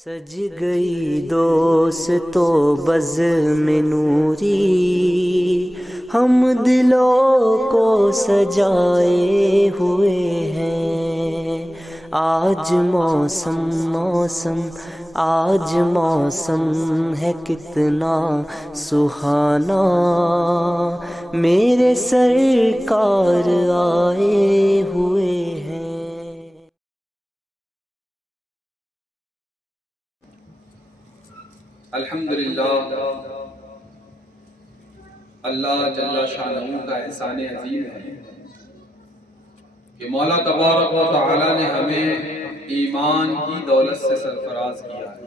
سج گئی دوستو بزم نوری، ہم دلوں کو سجائے ہوئے ہیں۔ آج موسم آج موسم ہے کتنا سہانا، میرے سرکار آئے ہوئے ہیں۔ الحمدللہ، اللہ جل شانہ کا احسان عظیم ہے کہ مولا تبارک و تعالی نے ہمیں ایمان کی دولت سے سرفراز کیا ہے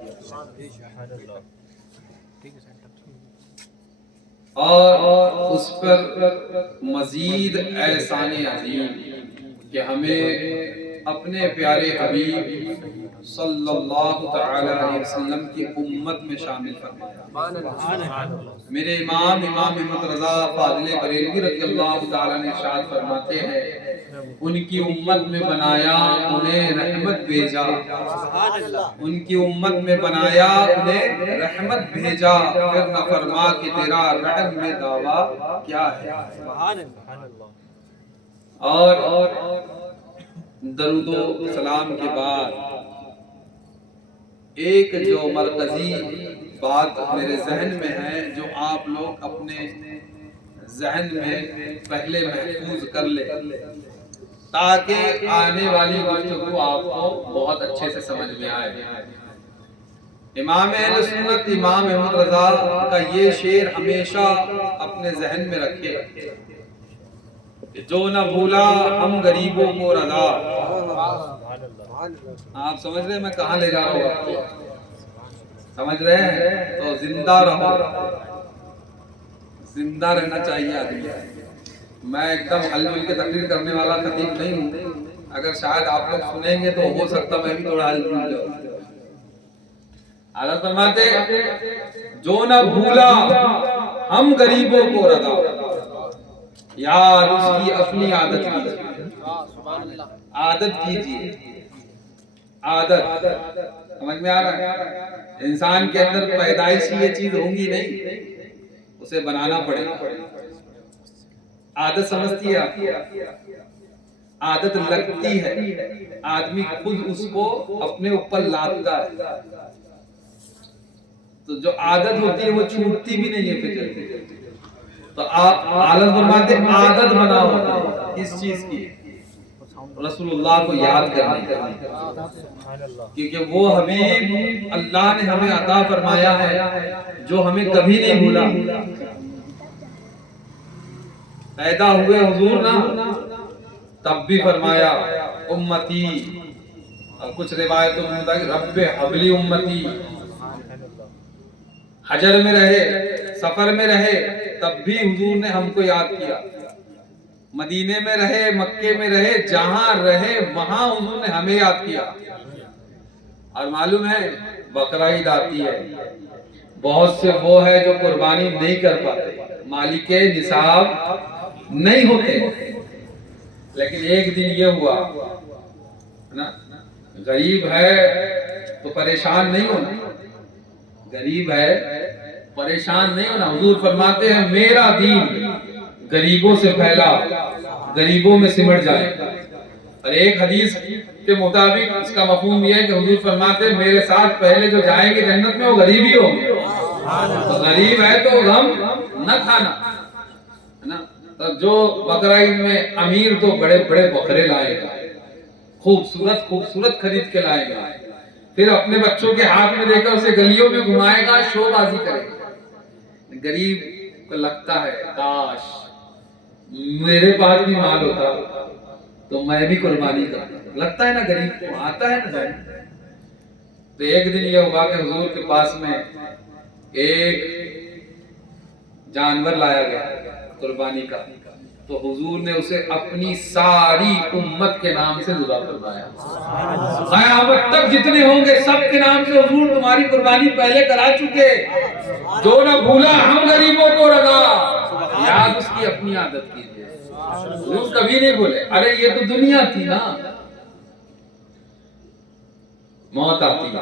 اور اس پر مزید احسان عظیم کہ ہمیں اپنے پیارے حبیب صلی اللہ تعالی علیہ وسلم کی امت میں شامل فرمایا۔ میرے امام احمد رضا فاضل بریلوی رضی اللہ تعالی نے ارشاد فرماتے ہیں، ان کی امت میں بنایا انہیں رحمت بھیجا، ان کی امت میں بنایا انہیں رحمت بھیجا، پھر نہ فرما کہ تیرا رحم میں دعویٰ کیا ہے۔ اور درود و سلام کے بعد ایک جو مرکزی بات میرے ذہن میں ہے، جو آپ لوگ اپنے ذہن میں پہلے محفوظ کر لیں تاکہ آنے والی گفتگو آپ کو بہت اچھے سے سمجھ میں آئے۔ امام اہل سنت امام احمد رضا کا یہ شعر ہمیشہ اپنے ذہن میں رکھے کہ جو نہ بھولا ہم غریبوں کو رضا۔ آپ سمجھ رہے ہیں میں کہاں لے جا رہا ہوں؟ سمجھ رہے ہیں؟ تو زندہ رہو، زندہ رہنا چاہیے آدمی۔ میں ایک دم ہل مل کے تقریر کرنے والا خطیب نہیں ہوں، اگر شاید آپ لوگ سنیں گے تو ہو سکتا میں بھی تھوڑا ہل مل جاؤں۔ حضرت فرماتے جو نہ بھولا ہم غریبوں کو رضا، یاد اس کی اپنی عادت کیجیے، عادت کیجیے، عادت۔ سمجھ میں آ رہا ہے؟ انسان کے اندر پیدائشی یہ چیز ہوگی نہیں، اسے بنانا پڑے گا۔ عادت سمجھتی ہے آپ، عادت لگتی ہے، آدمی خود اس کو اپنے اوپر لاتا ہے، تو جو عادت ہوتی ہے وہ چھوٹتی بھی نہیں ہے پھر۔ تو آپ عادت فرماتے عادت بناؤ اس چیز کی، رسول اللہ کو یاد کرنے کی، کیونکہ وہ حبیب اللہ نے ہمیں عطا فرمایا ہے جو ہمیں کبھی نہیں بھولا۔ پیدا ہوئے حضور نا تب بھی فرمایا امتی، اور کچھ روایتوں میں ہوتا ہے کہ رب حبلی امتی۔ حجر میں رہے، سفر میں رہے، تب بھی حضور نے ہم کو یاد کیا۔ مدینے میں رہے، مکے میں رہے، جہاں رہے وہاں حضور نے ہمیں یاد کیا۔ اور معلوم ہے بقرہ عید آتی ہے، بہت سے وہ ہے جو قربانی نہیں کر پاتے، مالک نصاب نہیں ہوتے، لیکن ایک دن یہ ہوا نا، غریب ہے تو پریشان نہیں ہونا، غریب ہے پریشان نہیں ہونا۔ حضور فرماتے ہیں میرا دین غریبوں سے پھیلا، غریبوں میں سمٹ جائے۔ اور ایک حدیث کے مطابق اس کا مفہوم یہ ہے کہ حضور فرماتے ہیں میرے ساتھ پہلے جو جائیں گے جنت میں وہ غریب ہی ہوں گے۔ تو غریب ہے تو غم نہ کھانا، تو جو بقرہ عید میں امیر تو بڑے بڑے بکرے لائے گا، خوبصورت خوبصورت خرید کے لائے گا، پھر اپنے بچوں کے ہاتھ میں دے کر اسے گلیوں میں گھمائے گا، شو بازی کرے گا۔ غریب کو لگتا ہے کاش میرے پاس بھی مال ہوتا تو میں بھی قربانی کرتا، لگتا ہے نا غریب کو، آتا ہے نا۔ تو ایک دن یہ ہوا کہ حضور کے پاس میں ایک جانور لایا گیا قربانی کا، تو حضور نے اسے اپنی ساری امت کے نام سے ذبح کروایا۔ قیامت تک جتنے ہوں گے سب کے نام سے حضور تمہاری قربانی پہلے کرا چکے۔ جو نہ بھولا ہم غریبوں کو رضا، یاد اس کی اپنی عادت کیجیے۔ حضور کبھی نہیں بولے ارے یہ تو دنیا تھی نا، موت آتی ہے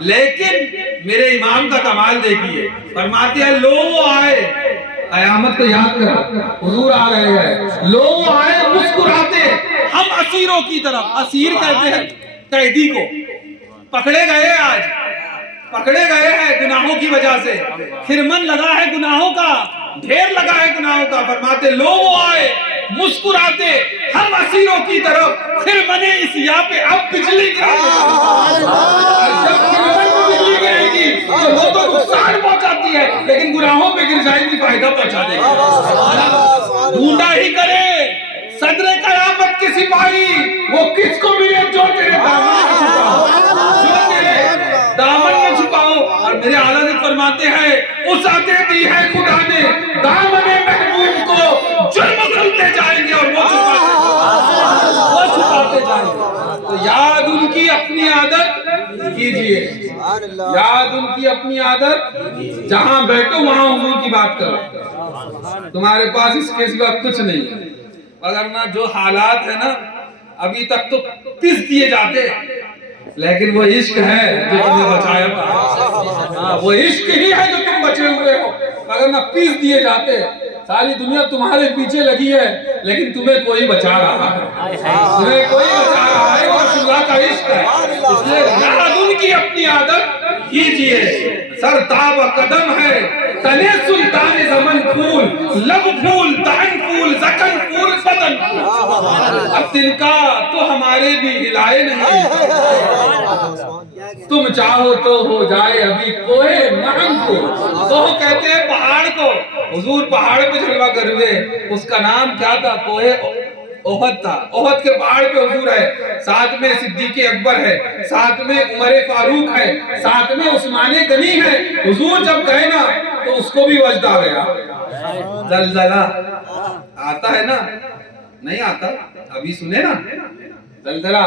لیکن میرے امام کا کمال دیکھیے، فرماتے ہیں لوگ آئے، قیامت کو یاد کرو، حضور آ رہے ہیں، لوگ آئے مسکراتے، ہم اسیروں کی طرف، اسیر کہتے ہیں قیدی کو، پکڑے گئے آج، پکڑے گئے ہیں گناہوں کی وجہ سے، خرمن لگا ہے گناہوں کا، ڈھیر لگا ہے گناہوں کا، فرماتے لوگ آئے مسکراتے ہم اسیروں کی طرف، خرمن اسیا پہ اب بجلی گرے گی، جب خرمن پہ بجلی گرے گی تو وہ تو نقصان پہنچاتی ہے، لیکن گناہوں پہ گر جائے گی فائدہ پہنچا دے گی۔ ڈھونڈا ہی کرے صدر قیامت کے سپاہی، وہ کس کو ملے جو تیرے دامن میں چھپاؤ، جو تیرے دامن میں چھپاؤ۔ اور میرے اعلیٰ حضرت فرماتے ہیں اس عطا دی ہے خدا نے دامن محبوب کو، جرم کرتے جائیں گے اور وہ چھپاتے جائیں گے۔ تو یاد ان کی اپنی عادت کیجئے، یاد ان کی اپنی عادت، جہاں بیٹھو وہاں حضور کی بات کرو، تمہارے پاس اس کے سوا کچھ نہیں ہے، وگرنہ جو حالات ہے نا ابھی تک تو پس دیے جاتے، لیکن وہ عشق ہے جو تمہیں بچایا ہوا، وہ عشق ہی ہے جو تم بچے ہوئے ہو، وگرنہ پس دیے جاتے، ساری دنیا تمہارے پیچھے لگی ہے لیکن تمہیں کوئی بچا رہا ہے، تمہیں کوئی بچا رہا ہے، وہ رسول اللہ کا عشق ہے۔ اس لیے یاد ان کی اپنی عادت کیجئے، سر تاب قدم ہے تنے سلطان زمن پھول، لب پھول، دہن پھول، زکن پھول، بدن پھول، اب تنکا تو ہمارے بھی ہلائے نہیں، تم چاہو تو ہو جائے ابھی کوہ مہن پھول۔ کوہ کہتے ہیں پہاڑ کو، حضور پہاڑ پہ جلوہ کروے، اس کا نام کیا تھا؟ کوہ احد تھا، احد کے پہاڑ پہ حضور ہے، ساتھ میں صدیق اکبر ہے، ساتھ میں عمر فاروق ہے، ساتھ میں عثمان غنی ہے۔ حضور جب گئے نا تو اس کو بھی وجد آ گیا، زلزلہ آتا ہے نا، نہیں آتا ابھی سنے نا زلزلہ،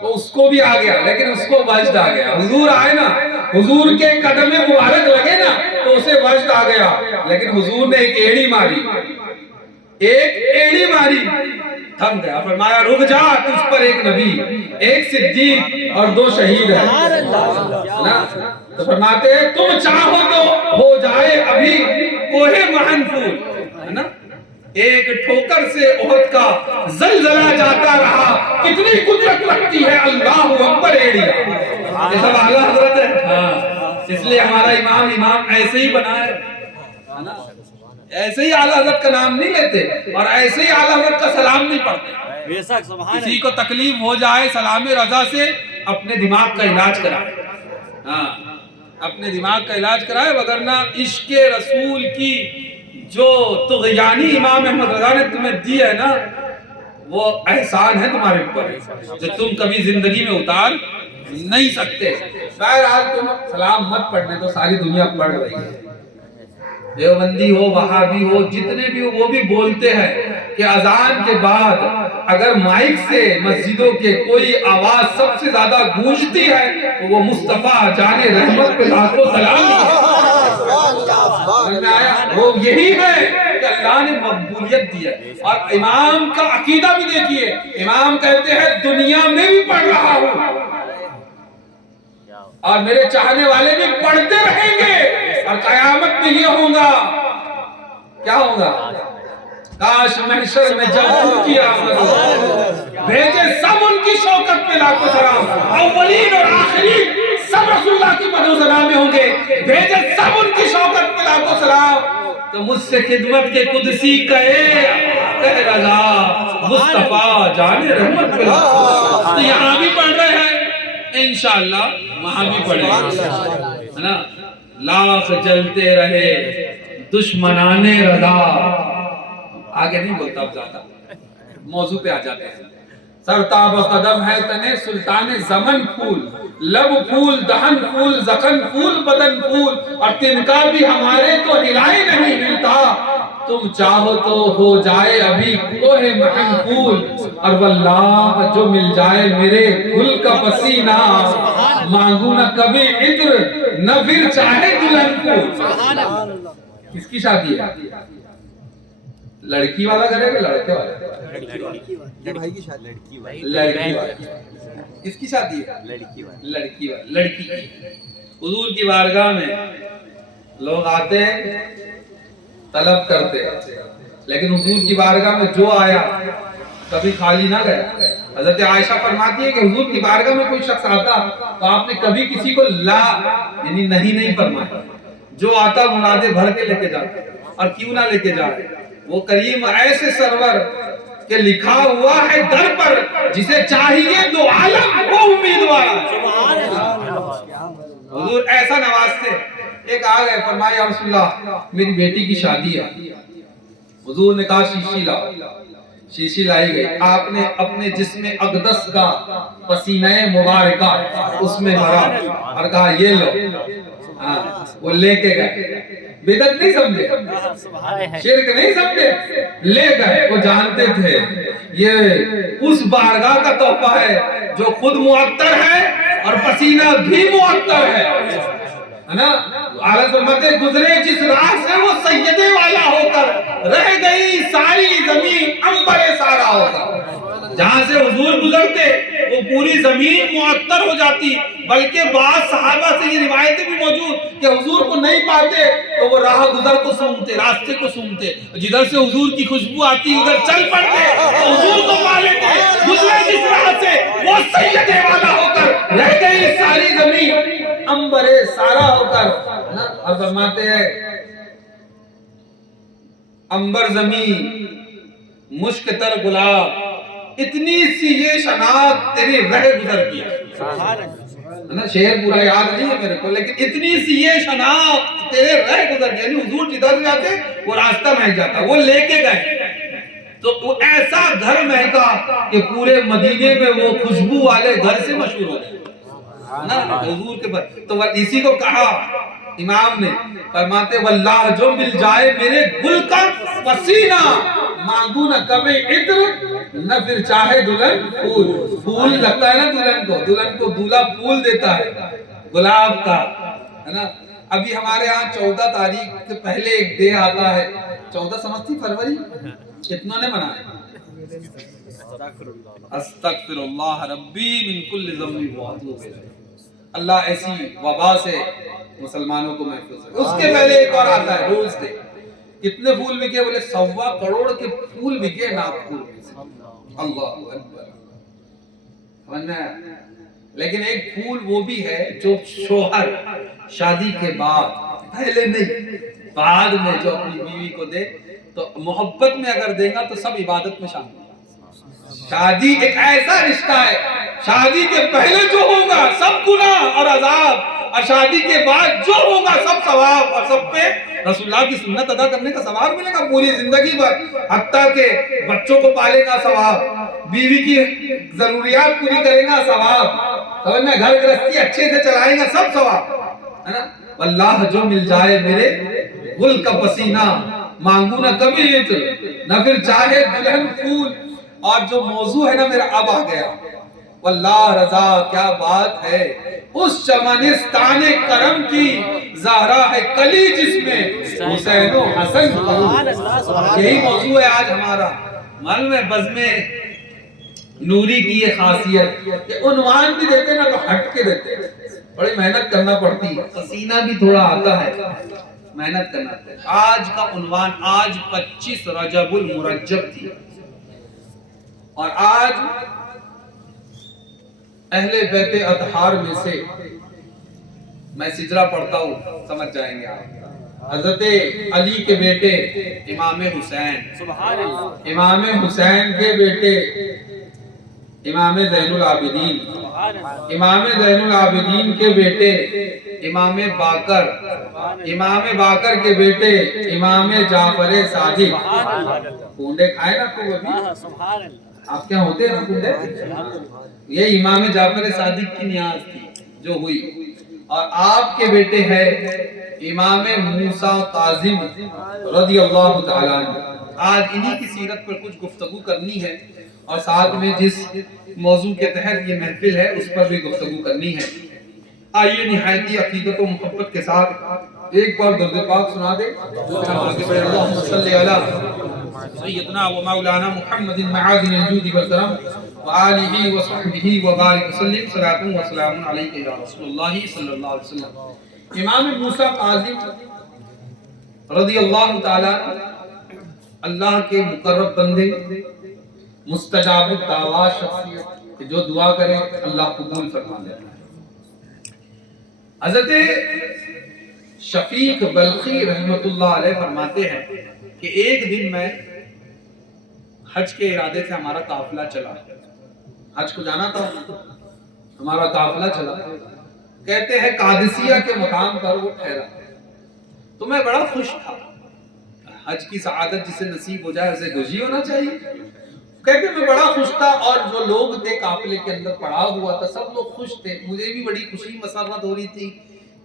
تو اس کو بھی آ گیا لیکن اس کو وجد آ گیا۔ حضور آئے نا، حضور کے قدم مبارک لگے نا تو اسے وجد آ گیا، لیکن حضور نے ایک ایڑی ماری، ایک ایڑی ماری، تھم گیا، فرمایا رک جا، تجھ پر ایک نبی، ایک صدیق اور 2 شہید ہیں، تو فرماتے ہیں تم چاہو تو ہو جائے ابھی کوہ مہن پھول، ہے نا، ایک ٹھوکر سے احد کا زلزلہ جاتا رہا، کتنی قدرت رکھتی ہے اللہ اکبر ایڑیا، یہ سب اعلیٰ حضرت ہے، اس لیے ہمارا امام ایسے ہی بنا ہے نا، ایسے ہی اعلیٰ حضرت کا نام نہیں لیتے اور ایسے ہی اعلیٰ حضرت کا سلام نہیں پڑھتے۔ کسی کو تکلیف ہو جائے سلام رضا سے اپنے دماغ کا علاج کرائے، ہاں اپنے دماغ کا علاج کرائے، وگرنہ عشق رسول کی جو طغیانی امام احمد رضا نے تمہیں دی ہے نا، وہ احسان ہے تمہارے اوپر جو تم کبھی زندگی میں اتار نہیں سکتے۔ بہرحال تم سلام مت پڑھنے تو، ساری دنیا پڑھ رہی ہے، دیوبندی ہو، وہابی ہو، جتنے بھی ہو، وہ بھی بولتے ہیں کہ اذان کے بعد اگر مائک سے مسجدوں کے کوئی آواز سب سے زیادہ گونجتی ہے تو وہ مصطفیٰ جان رحمت پہ لاکھوں سلام ہے، وہ یہی ہے کہ اللہ نے مقبولیت دی ہے۔ اور امام کا عقیدہ بھی دیکھیے، امام کہتے ہیں دنیا میں بھی پڑھ رہا ہوں اور میرے چاہنے والے بھی پڑھتے رہیں گے، اور قیامت میں یہ ہوگا، کیا ہوگا؟ کاش محشر میں جب ان کی آمد ہو، بھیجے سب ان کی شوکت پہ لاکھوں سلام، اولین اور آخرین سب رسول اللہ کی مدعو ثنا میں ہوں گے، بھیجے سب ان کی شوکت پہ لاکھوں سلام، تو مجھ سے خدمت کے قدسی کہہ رضا مصطفیٰ جان رحمت پہ لاکھوں۔ تو یہاں بھی پڑھ رہے ہیں انشاءاللہ، وہاں بھی پڑھیں ہے نا، لاکھ جلتے رہے دشمنان رضا، آگے نہیں بولتا اب زیادہ، موضوع پہ آ جاتے ہیں۔ سرتاب قدم ہے تنے سلطان زمن پھول، لب پھول، دہن پھول، زخن پھول، بدن پھول، اور تنکا بھی ہمارے تو ہلائے نہیں ملتا، تم چاہو تو ہو جائے ابھی کوہ مہن پھول، اور واللہ جو مل جائے میرے گل کا پسینہ، مانگو نہ کبھی عطر نہ پھر چاہے دلہن کو۔ کس کی شادی ہے؟ لڑکی والا کرے گا لڑکے والا؟ لڑکی والا۔ کس کی شادی ہے؟ لڑکی کی۔ حضور کی بارگاہ میں لوگ آتے طلب کرتے، لیکن حضور کی بارگاہ میں جو آیا کبھی خالی نہ گیا۔ حضرت عائشہ فرماتی ہے کہ حضور کی بارگاہ میں کوئی شخص آتا تو آپ نے کبھی کسی کو لا یعنی نہیں فرمایا، جو آتا منادے بھر کے لے کے جاتا، اور کیوں نہ لے کے جائے، وہ کریم ایسے سرور کہ لکھا ہوا ہے در پر جسے چاہیے دو عالم وہ امیدوار۔ حضور ایسا نوازتے۔ ایک آ گئے، فرمایا یا رسول اللہ میری بیٹی کی شادی ہے۔ حضور نے کہا شیشی لاؤ، شیشی لائی گئی۔ آپ نے اپنے جسم اقدس کا پسینہ مبارکہ اس میں بھرا اور کہا یہ لو۔ وہ لے کے گئے، بدعت نہیں سمجھے، شرک نہیں سمجھے، لے گئے۔ وہ جانتے تھے یہ اس بارگاہ کا تحفہ ہے جو خود معطر ہے اور پسینہ بھی معطر ہے نا۔ اعلیٰ فرماتے گزرے جس راہ سے وہ سیدے والا ہو کر، رہ گئی ساری زمین عنبر سارا ہو کر۔ جہاں سے حضور گزرتے وہ پوری زمین معطر ہو جاتی، بلکہ بعض صحابہ سے یہ روایتیں بھی موجود کہ حضور کو نہیں پاتے تو وہ راہ گزر کو سونگتے، راستے کو سونگتے، جدھر سے حضور کی خوشبو آتی ادھر چل پڑتے، حضور کو پا لیتے۔ گزرے جس راہ سے وہ سیدے والا ہو کر، رہ گئی ساری زمین عنبر سارا ہو کر۔ اور فرماتے ہیں عنبر زمین مشک تر گلاب، اتنی سی یہ شناخت تیری رہ گزر کی۔ شعر پورا یاد نہیں ہے میرے کو، لیکن اتنی سی یہ شناخت تیرے رہ گزر کی، یعنی حضور جدھر جاتے وہ راستہ مہک جاتا۔ وہ لے کے گئے تو وہ ایسا گھر مہکا کہ پورے مدینے میں وہ خوشبو والے گھر سے مشہور ہو گئے حضور کے بعد۔ تو اسی کو کہا امام نے، فرماتے واللہ جو مل جائے میرے گل کا پسینہ، مانگو نہ کبھی عطر نہ پھر چاہے دلہن پھول۔ پھول لگتا ہے نا دلہن کو دولہا پھول دیتا ہے گلاب کا، ہے نا۔ ابھی ہمارے ہاں 14 تاریخ کے پہلے ایک ڈے آتا ہے، 14 سمجھتی فروری، کتنوں نے منایا؟ استغفر اللہ ربی من کل ذنب واتوب الیہ۔ اللہ ایسی وبا سے مسلمانوں کو محفوظ رکھے۔ اس کے پہلے ایک اور آتا ہے روز ڈے۔ کتنے پھول بکے؟ بولے 1.25 کروڑ کے پھول بکے ناگپور میں۔ اللہ اکبر، سمجھ میں آیا؟ لیکن ایک پھول وہ بھی ہے جو شوہر شادی کے بعد، پہلے نہیں بعد میں جو اپنی بیوی کو دے تو محبت میں اگر دے گا تو سب عبادت میں شامل۔ شادی ایک ایسا رشتہ ہے، شادی کے پہلے جو ہوگا سب گناہ اور عذاب، اور شادی کے بعد جو ہوگا سب ثواب، اور سب پہ رسول اللہ کی سنت ادا کرنے کا ثواب ملے گا پوری زندگی بھر، حتیٰ کہ بچوں کو پالے گا ثواب، بیوی کی ضروریات پوری کرے گا ثواب، سمجھنا گھر گرہستی اچھے سے چلائے گا سب ثواب، ہے نا۔ واللہ جو مل جائے میرے گل کا پسینہ، مانگو نہ کبھی عطر نہ پھر چاہے دلہن پھول۔ اور جو موضوع ہے نا میرا اب آ گیا، واللہ رضا کیا بات ہے اس چمنستان کرم کی، زہرا ہے کلی جس میں حسین و حسن۔ یہی موضوع ہے آج ہمارا۔ معلوم ہے بزم نوری کی یہ خاصیت کہ عنوان بھی دیتے نا تو ہٹ کے دیتے، بڑی محنت کرنا پڑتی ہے، پسینہ بھی تھوڑا آتا ہے، محنت کرنا پڑتا ہے۔ آج کا عنوان، آج 25 رجب المرجب تھی، اور آج اہل بیت اطہار میں سے میں سجرہ پڑھتا ہوں، سمجھ جائیں گے آپ۔ حضرت علی کے بیٹے امام حسین، امام حسین کے بیٹے امام زین العابدین، امام زین العابدین کے بیٹے امام باقر، امام باقر کے بیٹے امام جعفر صادق۔ کونڈے کھائے نا تو ابھی آپ کیا ہوتے ہیں نا کونڈے؟ یہ امام جعفر صادق کی نیاز تھی جو ہوئی۔ اور آپ کے بیٹے ہیں امام موسیٰ کاظم رضی اللہ تعالیٰ عنہ۔ آج انہی کی سیرت پر کچھ گفتگو کرنی ہے، اور ساتھ میں جس موضوع کے تحت یہ محفل ہے اس پر بھی گفتگو کرنی ہے۔ آئیے نہایتی عقیدت و محبت کے ساتھ ایک بار درود پاک سنا دے۔ اللہم صلی علی سیدنا و مولانا محمد معادن الجود والکرم وآلہ وصحبہ وبارک وسلم صلاۃ و سلام علیک یا رسول اللہ صلی اللہ علیہ وسلم۔ امام موسیٰ کاظم رضی اللہ تعالیٰ اللہ کے مقرب بندے، مستجاب الدعوات شخصیت کہ جو دعا کرے اللہ قبول فرما لیتا ہے۔ حضرت شفیق بلخی رحمت اللہ علیہ فرماتے ہیں کہ ایک دن میں حج کے ارادے سے ہمارا قافلہ چلا، حج کو جانا تھا، ہمارا قافلہ چلا، کہتے ہیں قادسیہ کے مقام پر وہ ٹھہرا تو میں بڑا خوش تھا۔ حج کی سعادت جسے نصیب ہو جائے اسے خوشی ہونا چاہیے۔ کہتے میں بڑا خوش تھا اور جو لوگ تھے قافلے کے اندر پڑا ہوا تھا سب لوگ خوش تھے، مجھے بھی بڑی خوشی مسرت ہو رہی تھی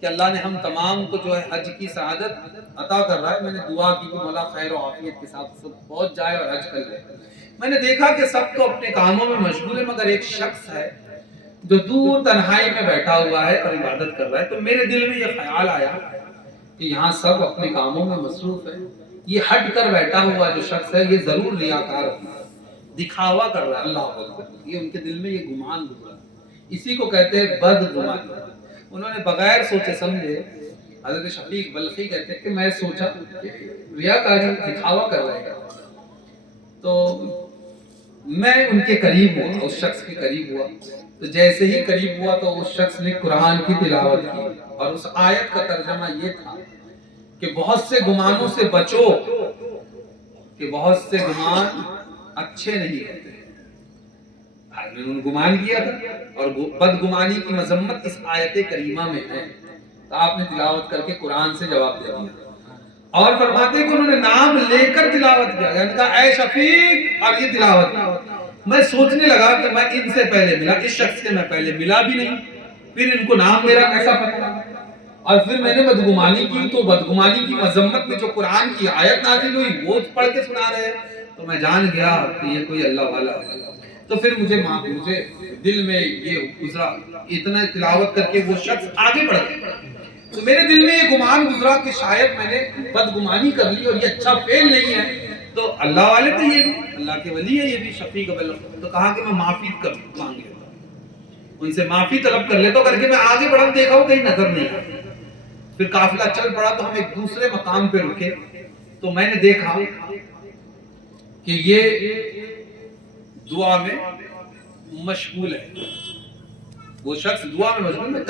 کہ اللہ نے ہم تمام کو جو ہے حج کی سعادت عطا کر رہا ہے۔ میں نے دعا کی کہ مولا خیر و عافیت کے ساتھ سب پہنچ جائے اور حج کر لے۔ میں نے دیکھا کہ سب تو اپنے کاموں میں مشغول ہے مگر ایک شخص ہے جو دور تنہائی میں بیٹھا ہوا ہے اور عبادت کر رہا ہے۔ تو میرے دل میں یہ خیال آیا کہ یہاں سب اپنے کاموں میں مصروف ہے، یہ ہٹ کر بیٹھا ہوا جو شخص ہے یہ ضرور ریاکار ہے، دکھاوا کر رہا ہے۔ اللہ اکبر، یہ ان کے دل میں یہ گمان گزرا، اسی کو کہتے ہیں بد گمانی۔ انہوں نے بغیر سوچے سمجھے، حضرت شفیق بلخی کہتے ہیں کہ میں سوچا کہ ریاکاری دکھاوا کر رہے ہیں، تو میں ان کے قریب ہوا، اس شخص کے قریب ہوا۔ تو جیسے ہی قریب ہوا تو اس شخص نے قرآن کی تلاوت کی اور اس آیت کا ترجمہ یہ تھا کہ بہت سے گمانوں سے بچو کہ بہت سے گمان اچھے نہیں ہوتے۔ انہوں نے گمان کیا تھا اور بدگمانی کی مذمت اس آیت کریمہ میں ہے، تو آپ نے تلاوت کر کے قرآن سے جواب دے دیا۔ اور فرماتے ہیں کہ انہوں نے نام لے کر تلاوت کیا، یعنی کہا اے شفیق، اور یہ تلاوت کی۔ میں سوچنے لگا کہ میں ان سے پہلے ملا، اس شخص سے میں پہلے ملا بھی نہیں، پھر ان کو نام میرا کیسا پتا؟ اور پھر میں نے بدگمانی کی تو بدگمانی کی مذمت میں جو قرآن کی آیت نازل ہوئی وہ پڑھ کے سنا رہے ہیں، تو میں جان گیا کہ یہ کوئی اللہ والا ہے۔ تو پھر مجھے دل میں یہ گزرا، اتنا تلاوت کر کے وہ شخص آگے بڑھ گیا، تو میرے دل میں یہ گمان گزرا کہ شاید میں نے بدگمانی کر لی اور یہ اچھا فعل نہیں ہے، تو اللہ والے تو یہ بھی اللہ کے ولی ہے، یہ بھی شفیق بلخی، تو کہا کہ میں معافی مانگ لیتا ہوں، ان سے معافی طلب کر لیتا ہوں، کر کے میں آگے بڑھا، دیکھا وہ کہیں نظر نہیں آیا۔ پھر قافلہ چل پڑا تو ہم ایک دوسرے مقام پہ رکے، تو میں نے دیکھا کہ یہ دعا میں مشغول ہے، وہ شخص دعا میں مشغول، میں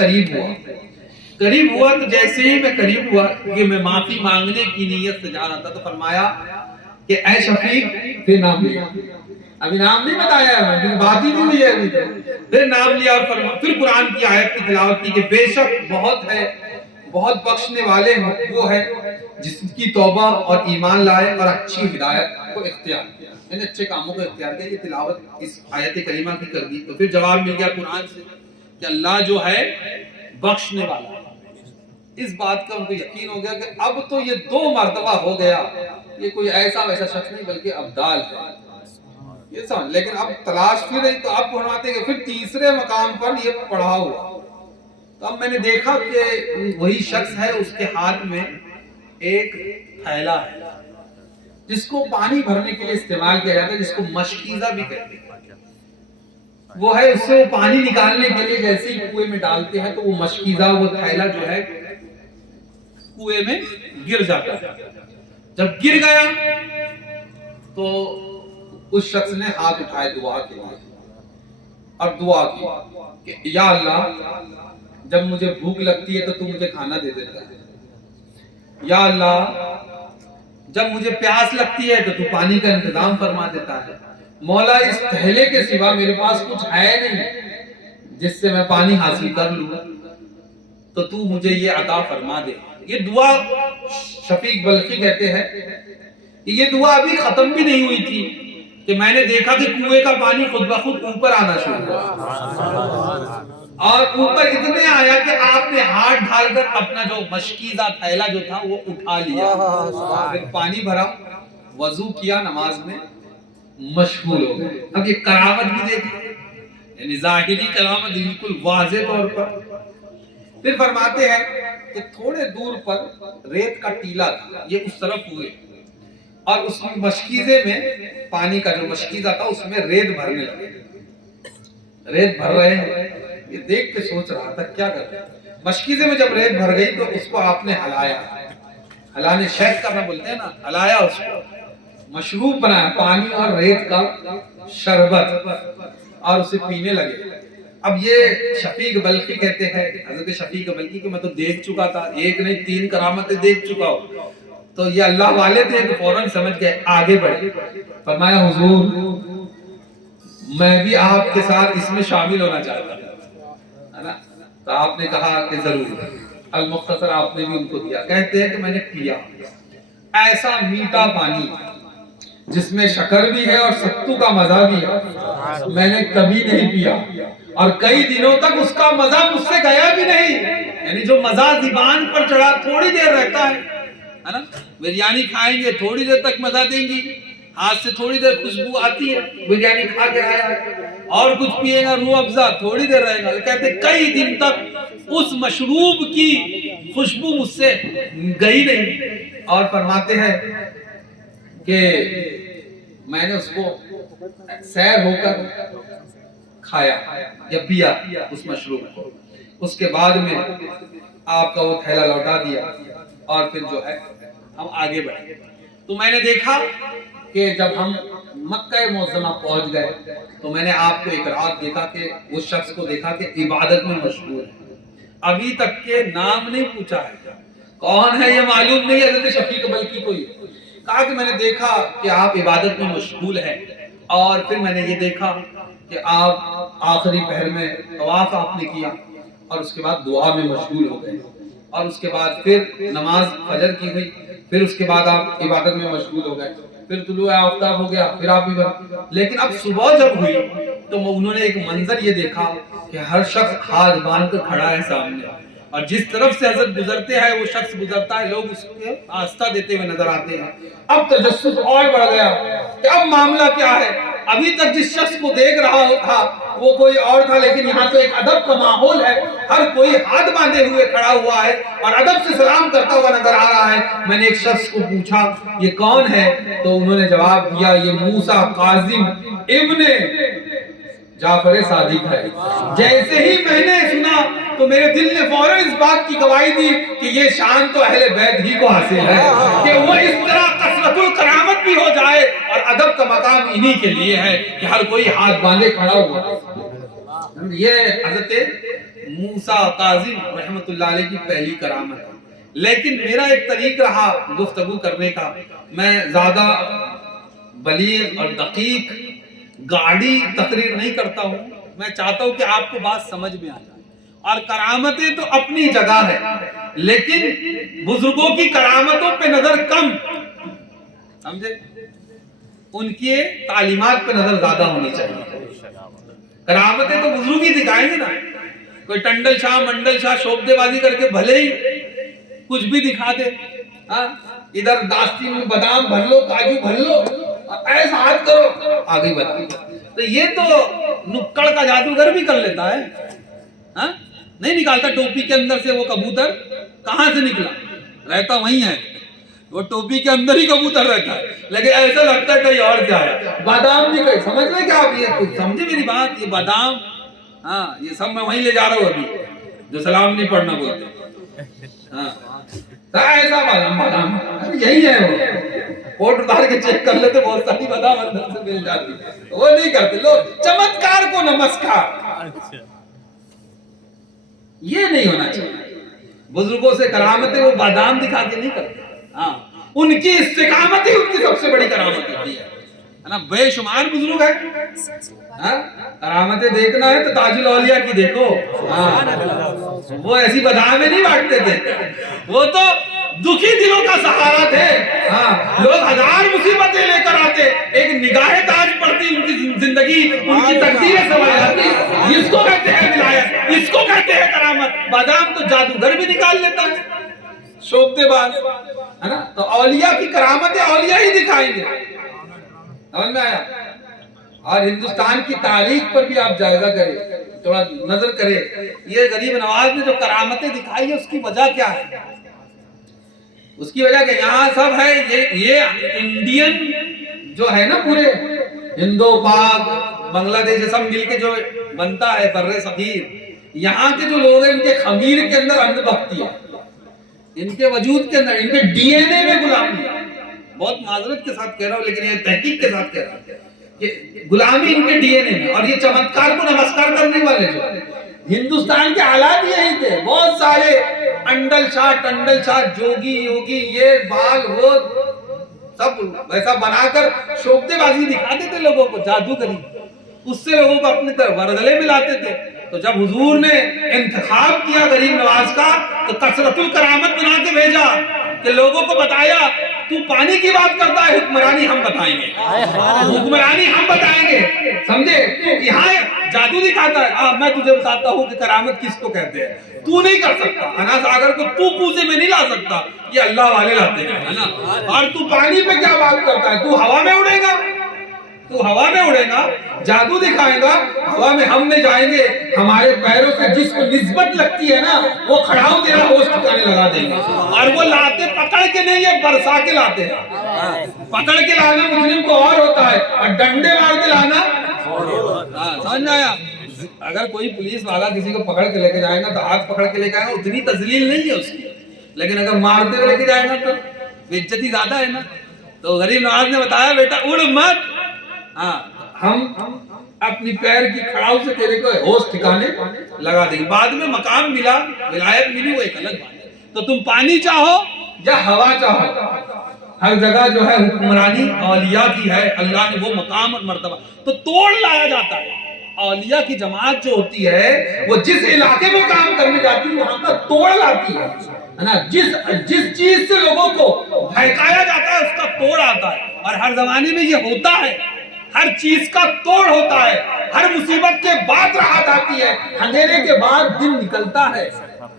قریب ہوا تو جیسے ہی میں قریب ہوا کہ میں معافی مانگنے کی نیت سے جا رہا تھا تو فرمایا کہ اے شفیق، پھر نام لیا، ابھی نام نہیں بتایا ہے میں، بات ہی نہیں ہوئی ہے ابھی، پھر نام لیا اور پھر قرآن کی آیت کی تلاوت کی کہ بے شک بہت ہے، بہت بخشنے والے وہ ہے جس کی توبہ اور ایمان لائے اور اچھی ہدایت کو اختیار کیا، یعنی اچھے کاموں کو اختیار کیا۔ یہ تلاوت اس آیت کریمہ کی کر دی تو پھر جواب مل گیا قرآن سے کہ اللہ جو ہے بخشنے والا ہے۔ اس بات کا ان کو یقین ہو گیا کہ اب تو یہ 2 مرتبہ ہو گیا، یہ کوئی ایسا ویسا شخص نہیں بلکہ ابدال ہے، یہ سمجھ۔ لیکن اب تلاش پھر رہی تو اب فرماتے ہیں کہ پھر تیسرے مقام پر یہ پڑھا ہوا، تو اب میں نے دیکھا کہ وہی شخص ہے، اس کے ہاتھ میں ایک تھیلا ہے جس کو پانی بھرنے کے لیے استعمال کیا جاتا ہے، جس کو مشکیزہ بھی کہتے ہیں۔ وہ ہے اس سے وہ پانی نکالنے کے لیے جیسے ہی کنویں میں ڈالتے ہیں تو وہ مشکیزہ، وہ تھیلا جو ہے کنویں میں گر جاتا ہے۔ جب گر گیا تو اس شخص نے ہاتھ اٹھائے دعا کے لیے اور دعا کی کہ یا اللہ، جب مجھے بھوک لگتی ہے تو تو مجھے کھانا دے دیتا ہے، یا اللہ جب مجھے پیاس لگتی ہے تو تو پانی کا انتظام فرما دیتا ہے، مولا اس تھیلے کے سوا میرے پاس کچھ ہے نہیں جس سے میں پانی حاصل کر لوں، تو تو مجھے یہ عطا فرما دے۔ یہ دعا شفیق بلخی کہتے ہیں کہ یہ دعا ابھی ختم بھی نہیں ہوئی تھی کہ میں نے دیکھا کہ کنویں کا پانی خود بخود اوپر آنا شروع ہوا، اور اوپر اتنے آیا کہ آپ نے ہاتھ ڈھال کر اپنا جو مشکیزہ تھیلا جو تھا وہ اٹھا لیا، پھر پانی بھرا، وضو کیا، نماز میں مشغول ہو گئے۔ اب یہ کرامت بھی دیکھیں، یعنی ظاہری کرامت بالکل واضح طور پر۔ پھر فرماتے ہیں کہ تھوڑے دور پر ریت کا ٹیلا تھا، یہ اس طرف ہوئے اور اس مشکیزے میں پانی کا جو مشکیزہ تھا اس میں ریت بھرنے لگے، ریت بھر رہے ہیں. یہ دیکھ کے سوچ رہا تھا کیا کرتے. مشکیزے میں جب ریت بھر گئی تو اس کو آپ نے ہلایا. ہلانے شیخ کرنا بولتے ہیں نا, ہلایا اس کو, مشروب بنایا, پانی اور ریت کا شربت, اور اسے پینے لگے. اب یہ شفیق بلخی کہتے ہیں, حضرت شفیق بلخی کہ میں تو دیکھ چکا تھا, ایک نہیں 3 کرامتیں دیکھ چکا ہوں. تو یہ اللہ والے تھے تو فوراً سمجھ گئے, آگے بڑھے. فرمایا حضور میں بھی آپ کے ساتھ اس میں شامل ہونا چاہتا ہوں, ہے نا. تو آپ نے کہا کہ ضرور. المختصر آپ نے بھی ان کو دیا. کہتے ہیں کہ میں نے پیا, ایسا میٹھا پانی جس میں شکر بھی ہے اور ستو کا مزہ بھی ہے, میں نے کبھی نہیں پیا, اور کئی دنوں تک اس کا مزہ مجھ سے گیا بھی نہیں. یعنی جو مزہ زبان پر چڑھا تھوڑی دیر رہتا ہے نا. بریانی کھائیں گے تھوڑی دیر تک مزہ دیں گی, ہاتھ سے تھوڑی دیر خوشبو آتی ہے, بریانی کھا کے آیا, اور کچھ پیے گا روح افزا تھوڑی دیر رہے گا. کہتے کئی دن تک اس مشروب کی خوشبو مجھ سے گئی نہیں. اور فرماتے ہیں کہ میں نے اس کو سیر ہو کر کھایا یا پیا اس مشروب کو. اس کے بعد میں آپ کا وہ تھیلا لوٹا دیا, اور پھر جو ہے ہم آگے بڑھے. تو میں نے دیکھا کہ جب ہم مکہ معظمہ پہنچ گئے تو میں نے آپ کو ایک رات دیکھا کہ اس شخص کو دیکھا کہ عبادت میں مشغول ہے. ابھی تک کے نام نہیں پوچھا ہے, کون ہے یہ معلوم نہیں. حضرت شفیق بلخی کو کہا کہ میں نے دیکھا کہ آپ عبادت میں مشغول ہیں, اور پھر میں نے یہ دیکھا کہ آپ آخری پہر میں طواف آپ نے کیا, اور اس کے بعد دعا میں مشغول ہو گئے, اور اس کے بعد پھر نماز فجر کی ہوئی, پھر اس کے بعد آپ عبادت میں مشغول ہو گئے, پھر طلوع آفتاب ہو گیا, پھر آپ بھی. لیکن اب صبح جب ہوئی تو انہوں نے ایک منظر یہ دیکھا کہ ہر شخص ہاتھ باندھ کر کھڑا ہے سامنے, اور جس طرف سے حضرت گزرتے ہیں وہ شخص گزرتا ہے, لوگ اس کو آستہ دیتے ہوئے نظر آتے ہیں. اب تجسس اور بڑھ گیا کہ اب معاملہ کیا ہے. ابھی تک جس شخص کو دیکھ رہا تھا وہ کوئی اور تھا, لیکن یہاں تو ایک ادب کا ماحول ہے, ہر کوئی ہاتھ باندھے ہوئے کھڑا ہوا ہے اور ادب سے سلام کرتا ہوا نظر آ رہا ہے. میں نے ایک شخص کو پوچھا یہ کون ہے, تو انہوں نے جواب دیا یہ موسیٰ کاظم ابن جعفر صادق ہے. جیسے ہی میں نے سنا تو میرے دل نے فوراً اس بات کی گواہی دی کہ یہ شان تو اہل بیت ہی کو حاصل ہے کہ وہ اس طرح کثرت الکرامت بھی ہو جائے, اور ادب کا مقام انہی کے لیے ہے کہ ہر کوئی ہاتھ باندھے کھڑا ہوا. یہ حضرت موسیٰ کاظم رحمت اللہ علیہ کی پہلی کرامت ہے. لیکن میرا ایک طریق رہا گفتگو کرنے کا, میں زیادہ بلیغ اور دقیق گاڑی تقریر نہیں کرتا ہوں, میں چاہتا ہوں کہ آپ کو بات سمجھ میں آ جائے. اور کرامتیں تو اپنی جگہ ہے, لیکن بزرگوں کی کرامتوں پہ نظر کم, سمجھے, ان کی تعلیمات پہ نظر زیادہ ہونی چاہیے. کرامتیں تو بزرگ ہی دکھائیں گے نا, کوئی ٹنڈل شاہ منڈل شاہ شوبدے بازی کر کے بھلے ہی کچھ بھی دکھا دے, ادھر داستی میں بادام بھر لو, کاجو بھر لو, ایسا ہاتھ کرو آگے بتا. تو یہ تو نکڑ کا جادوگر بھی کر لیتا ہے, نہیں نکالتا ٹوپی کے اندر سے وہ کبوتر, کہاں سے نکلا, رہتا وہیں ہے, وہ ٹوپی کے اندر ہی کبوتر رہتا ہے, لیکن ایسا لگتا ہے کہیں اور سے آیا. بادام بھی کہیں سمجھ رہے کیا آپ, یہ سمجھے میری بات, یہ بادام یہ سب میں وہیں لے جا رہا ہوں ابھی, جو سلام نہیں پڑھنا بولتے, ایسا بادام یہی ہے. وہ کوٹ اتار کے چیک کر لیتے, بہت ساری بادام اندر سے مل جاتی, وہ نہیں کرتے لوگ. چمتکار کو نمسکار, یہ نہیں ہونا چاہیے. بزرگوں سے کرامتیں وہ بادام دکھا کے نہیں کرتے, ان کی استقامت ہی ان کی سب سے بڑی کرامت ہوتی ہے نا. بے شمار بزرگ ہیں, کرامتیں دیکھنا ہے تو تاج الاولیاء کی دیکھو, وہ ایسی بادامیں نہیں بانٹتے تھے, وہ تو دکھی دلوں کا سہارا تھے. لوگ ہزار مصیبتیں لے کر آتے, ایک نگاہ تاج پڑتی ان کی زندگی, ان کی تقدیر سنوار جاتی. اس کو کہتے ہیں ولایت, اس کو کہتے ہیں کرامت. بادام تو جادوگر بھی نکال لیتا ہے, شوبدے باز, ہے نا. تو اولیاء کی کرامتیں اولیاء ہی دکھائیں گے, سمجھ میں آیا. اور ہندوستان کی تاریخ پر بھی آپ جائزہ کریں, تھوڑا نظر کریں, یہ غریب نواز نے جو کرامتیں دکھائی ہے اس کی وجہ کیا ہے. اس کی وجہ کہ یہاں سب ہے, یہ انڈین جو ہے نا پورے ہندو پاک بنگلہ دیش سب مل کے جو بنتا ہے بر صغیر، یہاں کے جو لوگ ہیں ان کے خمیر کے اندر اندھ بھکتی ہے، ان کے وجود کے اندر، ان کے ڈی این اے میں غلامی ہے. بہت معذرت کے ساتھ کہہ رہا ہوں لیکن یہ تحقیق کے ساتھ کہہ رہا ہوں کہ غلامی ان کے ڈی این اے میں. اور یہ چمتکار کو نمسکار کرنے والے جو ہندوستان کے حالات یہی تھے. بہت سارے انڈل شاہ جوگی یوگی یہ بال وہ سب ویسا بنا کر شوکتے بازی دکھاتے تھے لوگوں کو، جادوگری، اس سے لوگوں کو اپنے طرف ورگلے ملاتے تھے. تو جب حضور نے انتخاب کیا غریب نواز کا تو کثرت الکرامت بنا کے بھیجا کہ لوگوں کو بتایا تو پانی کی بات کرتا ہے، حکمرانی ہم بتائیں گے، حکمرانی ہم بتائیں گے، سمجھے؟ یہاں جادو دکھاتا ہے. میں تجھے بتاتا ہوں کہ کرامت کس کو کہتے ہیں. تو نہیں کر سکتا، انا ساگر کو تو پوزے میں نہیں لا سکتا، یہ اللہ والے لاتے ہیں، ہے نا. اور تو پانی پہ کیا بات کرتا ہے؟ تو ہوا میں اڑے گا، تو ہوا میں اڑے گا، جادو دکھائے گا، ہوا میں ہم نے جائیں گے، ہمارے پیروں سے جس کو نسبت لگتی ہے نا وہ کھڑا ہو تیرا ہوش ٹھکانے لگا دیں گے. اور وہ لاتے پکڑ کے نہیں، یہ برسا کے لاتے ہیں. پکڑ کے لانا مسلم کو اور ہوتا ہے، اور ڈنڈے مار کے لانا سمجھ میں آیا. اگر کوئی پولیس والا کسی کو پکڑ کے لے کے جائے گا تو ہاتھ پکڑ کے لے کے آئے گا، اتنی تذلیل نہیں ہے اس کی، لیکن اگر مارتے ہوئے لے کے جائے گا تو بے عزتی زیادہ ہے نا. تو غریب نواز نے بتایا بیٹا اڑ مت، ہم اپنی پیر کی کھڑاؤ سے تیرے کو ہوش ٹھکانے لگا دیں گے. بعد میں مقام ملا، ولایت ملی، وہ ایک الگ بات ہے. تو تم پانی چاہو یا ہوا چاہو، ہر جگہ جو ہے حکمرانی اولیاء کی ہے. اللہ نے وہ مقام اور مرتبہ تو توڑ لایا جاتا ہے. اولیاء کی جماعت جو ہوتی ہے وہ جس علاقے میں کام کرنے جاتی ہے وہاں کا توڑ لاتی ہے نا. جس چیز سے لوگوں کو بھڑکایا جاتا ہے اس کا توڑ آتا ہے. اور ہر زمانے میں یہ ہوتا ہے، ہر چیز کا توڑ ہوتا ہے. ہر مصیبت کے بعد راحت آتی ہے، اندھیرے کے بعد دن نکلتا ہے.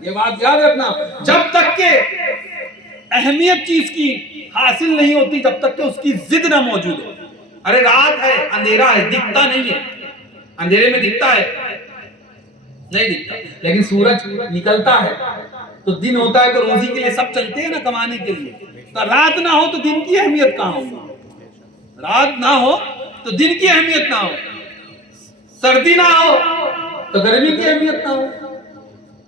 یہ بات یاد رکھنا. جب تک کہ اہمیت چیز کی حاصل نہیں ہوتی جب تک کہ اس کی ضد نہ موجود ہو. ارے رات ہے، اندھیرا ہے، دکھتا نہیں ہے. اندھیرے میں دکھتا ہے نہیں دکھتا، لیکن سورج نکلتا ہے تو دن ہوتا ہے. تو روزی کے لیے سب چلتے ہیں نا کمانے کے لیے. تو رات نہ ہو تو دن کی اہمیت کہاں ہو؟ رات نہ ہو تو دن کی اہمیت نہ ہو، سردی نہ ہو تو گرمی کی اہمیت نہ ہو.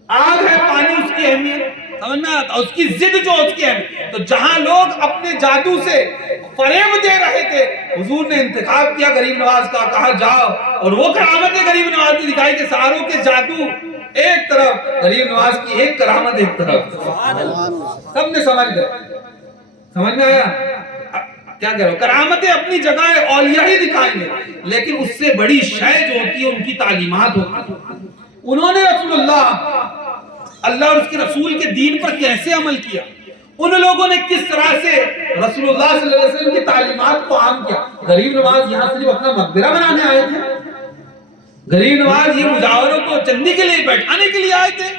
آگ ہے، پانی، اس کی اہمیت سمجھ میں آتا، اس کی ضد جو اس کی اہمیت. تو جہاں لوگ اپنے جادو سے فریب دے رہے تھے، حضور نے انتخاب کیا غریب نواز کا، کہا جاؤ. اور وہ کرامت غریب نواز نے دکھائی کہ ساروں کے جادو ایک طرف، غریب نواز کی ایک کرامت ایک طرف. سب نے سمجھ گئے. سمجھ میں آیا کیا کہہ رہا ہوں؟ کرامتیں اپنی جگہ اولیاء ہی دکھائیں گے، لیکن اس سے بڑی شے جو ہوتی ہے ان کی تعلیمات ہوتی ہے. انہوں نے رسول اللہ اور اس کے رسول کے دین پر کیسے عمل کیا، ان لوگوں نے کس طرح سے رسول اللہ صلی اللہ علیہ وسلم کی تعلیمات کو عام کیا. غریب نواز یہاں صرف اپنا مقبرہ بنانے آئے تھے؟ غریب نواز یہ مجاوروں کو چندی کے لیے بیٹھانے کے لیے آئے تھے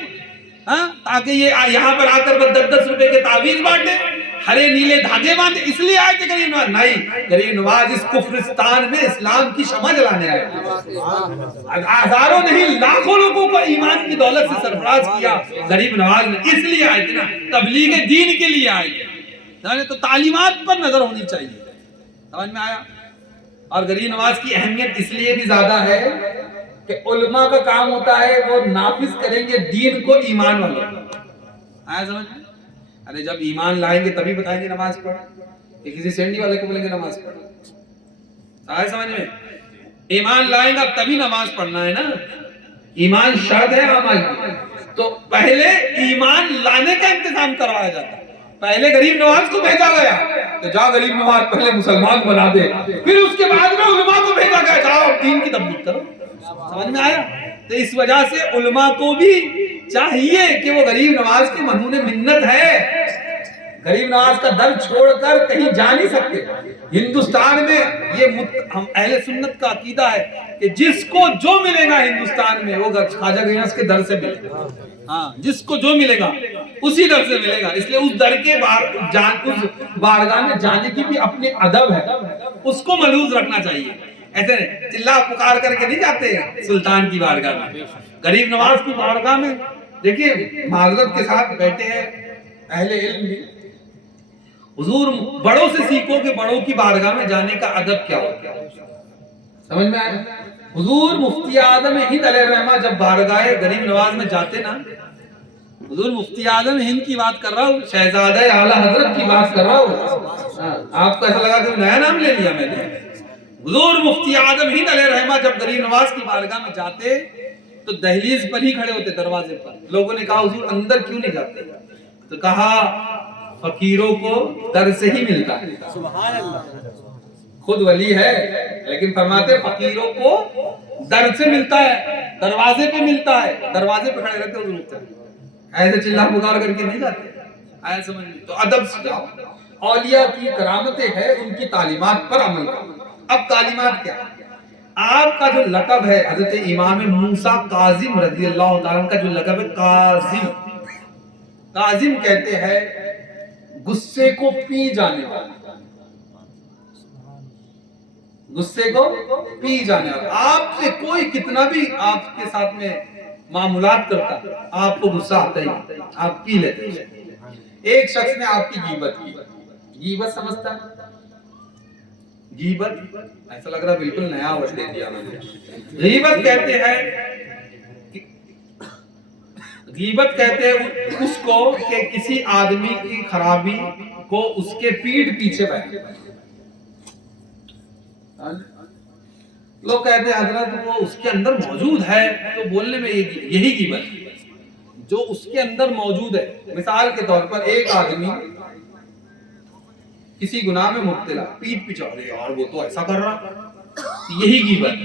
تاکہ یہ یہاں پر آ کر 10-10 روپے کے تعویذ بانٹے، ہرے نیلے دھاگے باندھے، اس لیے آئے تھے غریب نواز؟ نہیں، غریب نواز اس کفرستان میں اسلام کی شمع جلانے آئے تھے. ہزاروں نہیں لاکھوں لوگوں کو ایمان کی دولت سے سرفراز کیا غریب نواز نے، اس لیے آئے تھے نا، تبلیغ دین کے لیے آئے تھے. تو تعلیمات پر نظر ہونی چاہیے. سمجھ میں آیا؟ اور غریب نواز کی اہمیت اس لیے بھی زیادہ ہے کہ علماء کا کام ہوتا ہے وہ نافذ کریں گے دین کو ایمان والوں. آیا سمجھ میں؟ ارے جب ایمان لائیں گے تبھی بتائیں گے نماز پڑھ، کہ کسی سینڈی والے کو بولیں گے نماز پڑھ. آیا سمجھ میں؟ ایمان لائیں گا تبھی نماز پڑھنا ہے نا. ایمان شرط ہے عمل. تو پہلے ایمان لانے کا انتظام کروایا جاتا ہے. پہلے غریب نواز کو بھیجا گیا کہ جا غریب نواز پہلے مسلمان بنا دے، پھر اس کے بعد میں علماء کو بھیجا گیا جاؤ دین کی تبلیغ کرو. سمجھ میں آیا؟ تو اس وجہ سے علماء کو بھی چاہیے کہ وہ غریب نواز کی منون منت ہے. غریب نواز کا در چھوڑ کر کہیں جا نہیں سکتے. ہندوستان میں یہ ہم اہل سنت کا عقیدہ ہے کہ جس کو جو ملے گا ہندوستان میں وہ خواجہ غیاث کے در سے ملے گا. جس کو جو ملے گا اسی در سے ملے گا. اس لیے اس در کے اس بارگاہ میں جانے کی بھی اپنے ادب ہے، اس کو ملوز رکھنا چاہیے. ایسے چلا پکار کر کے نہیں جاتے سلطان کی بارگاہ میں. غریب نواز کی بارگاہ میں دیکھیے معذرت کے ساتھ بیٹھے ہیں اہل علم بھی. حضور بڑوں سے سیکھو کہ بڑوں کی بارگاہ میں جانے کا ادب کیا ہوتا ہے. سمجھ میں آیا؟ حضور مفتی اعظم ہند علیہ الرحمہ جب بارگاہ غریب نواز میں جاتے نا، حضور مفتی اعظم ہند کی بات کر رہا ہوں، شہزادہ اعلیٰ حضرت کی بات کر رہا ہوں، آپ کو ایسا لگا کہ نیا نام لے لیا میں نے؟ حضور مفتی اعظم ہند علیہ الرحمہ جب غریب نواز کی بارگاہ میں جاتے تو دہلیز پر ہی کھڑے ہوتے، دروازے پر. لوگوں نے کہا حضور اندر کیوں نہیں جاتے؟ تو کہا فقیروں کو در سے ہی ملتا ہے. سبحان اللہ. خود ولی ہے لیکن فرماتے فقیروں کو در سے ملتا ہے، دروازے پہ ملتا ہے، دروازے پہ کھڑے رہتے حضور. ایسے چلا پکار کر کے نہیں جاتے. ایسے سمجھ تو ادب سے جاؤ. اولیاء کی کرامتیں ہیں، ان کی تعلیمات پر عمل کرو. اب تعلیمات کیا؟ آپ کا جو لقب ہے حضرت امام موسیٰ کاظم رضی اللہ تعالیٰ کا جو لقب ہے کاظم، کاظم کہتے ہیں غصے کو پی جانے والا، غصے کو پی جانے والا. آپ سے کوئی کتنا بھی آپ کے ساتھ میں معاملات کرتا، آپ کو غصہ آتا ہی، آپ پی لیتے ہیں. ایک شخص نے آپ کی غیبت کی. غیبت سمجھتا ہے؟ غیبت ایسا لگ رہا بالکل نیا ورڈ دے دیا میں نے. غیبت کہتے ہیں، غیبت کہتے ہیں اس کو کہ کسی آدمی کی خرابی کو اس کے پیٹھ پیچھے بیان. لوگ کہتے ہیں حضرت وہ اس کے اندر موجود ہے تو بولنے میں یہی غیبت جو اس کے اندر موجود ہے. مثال کے طور پر ایک آدمی کسی گناہ میں مبتلا، پیٹ پیچھے رہے یار وہ تو ایسا کر رہا، یہی غیبت.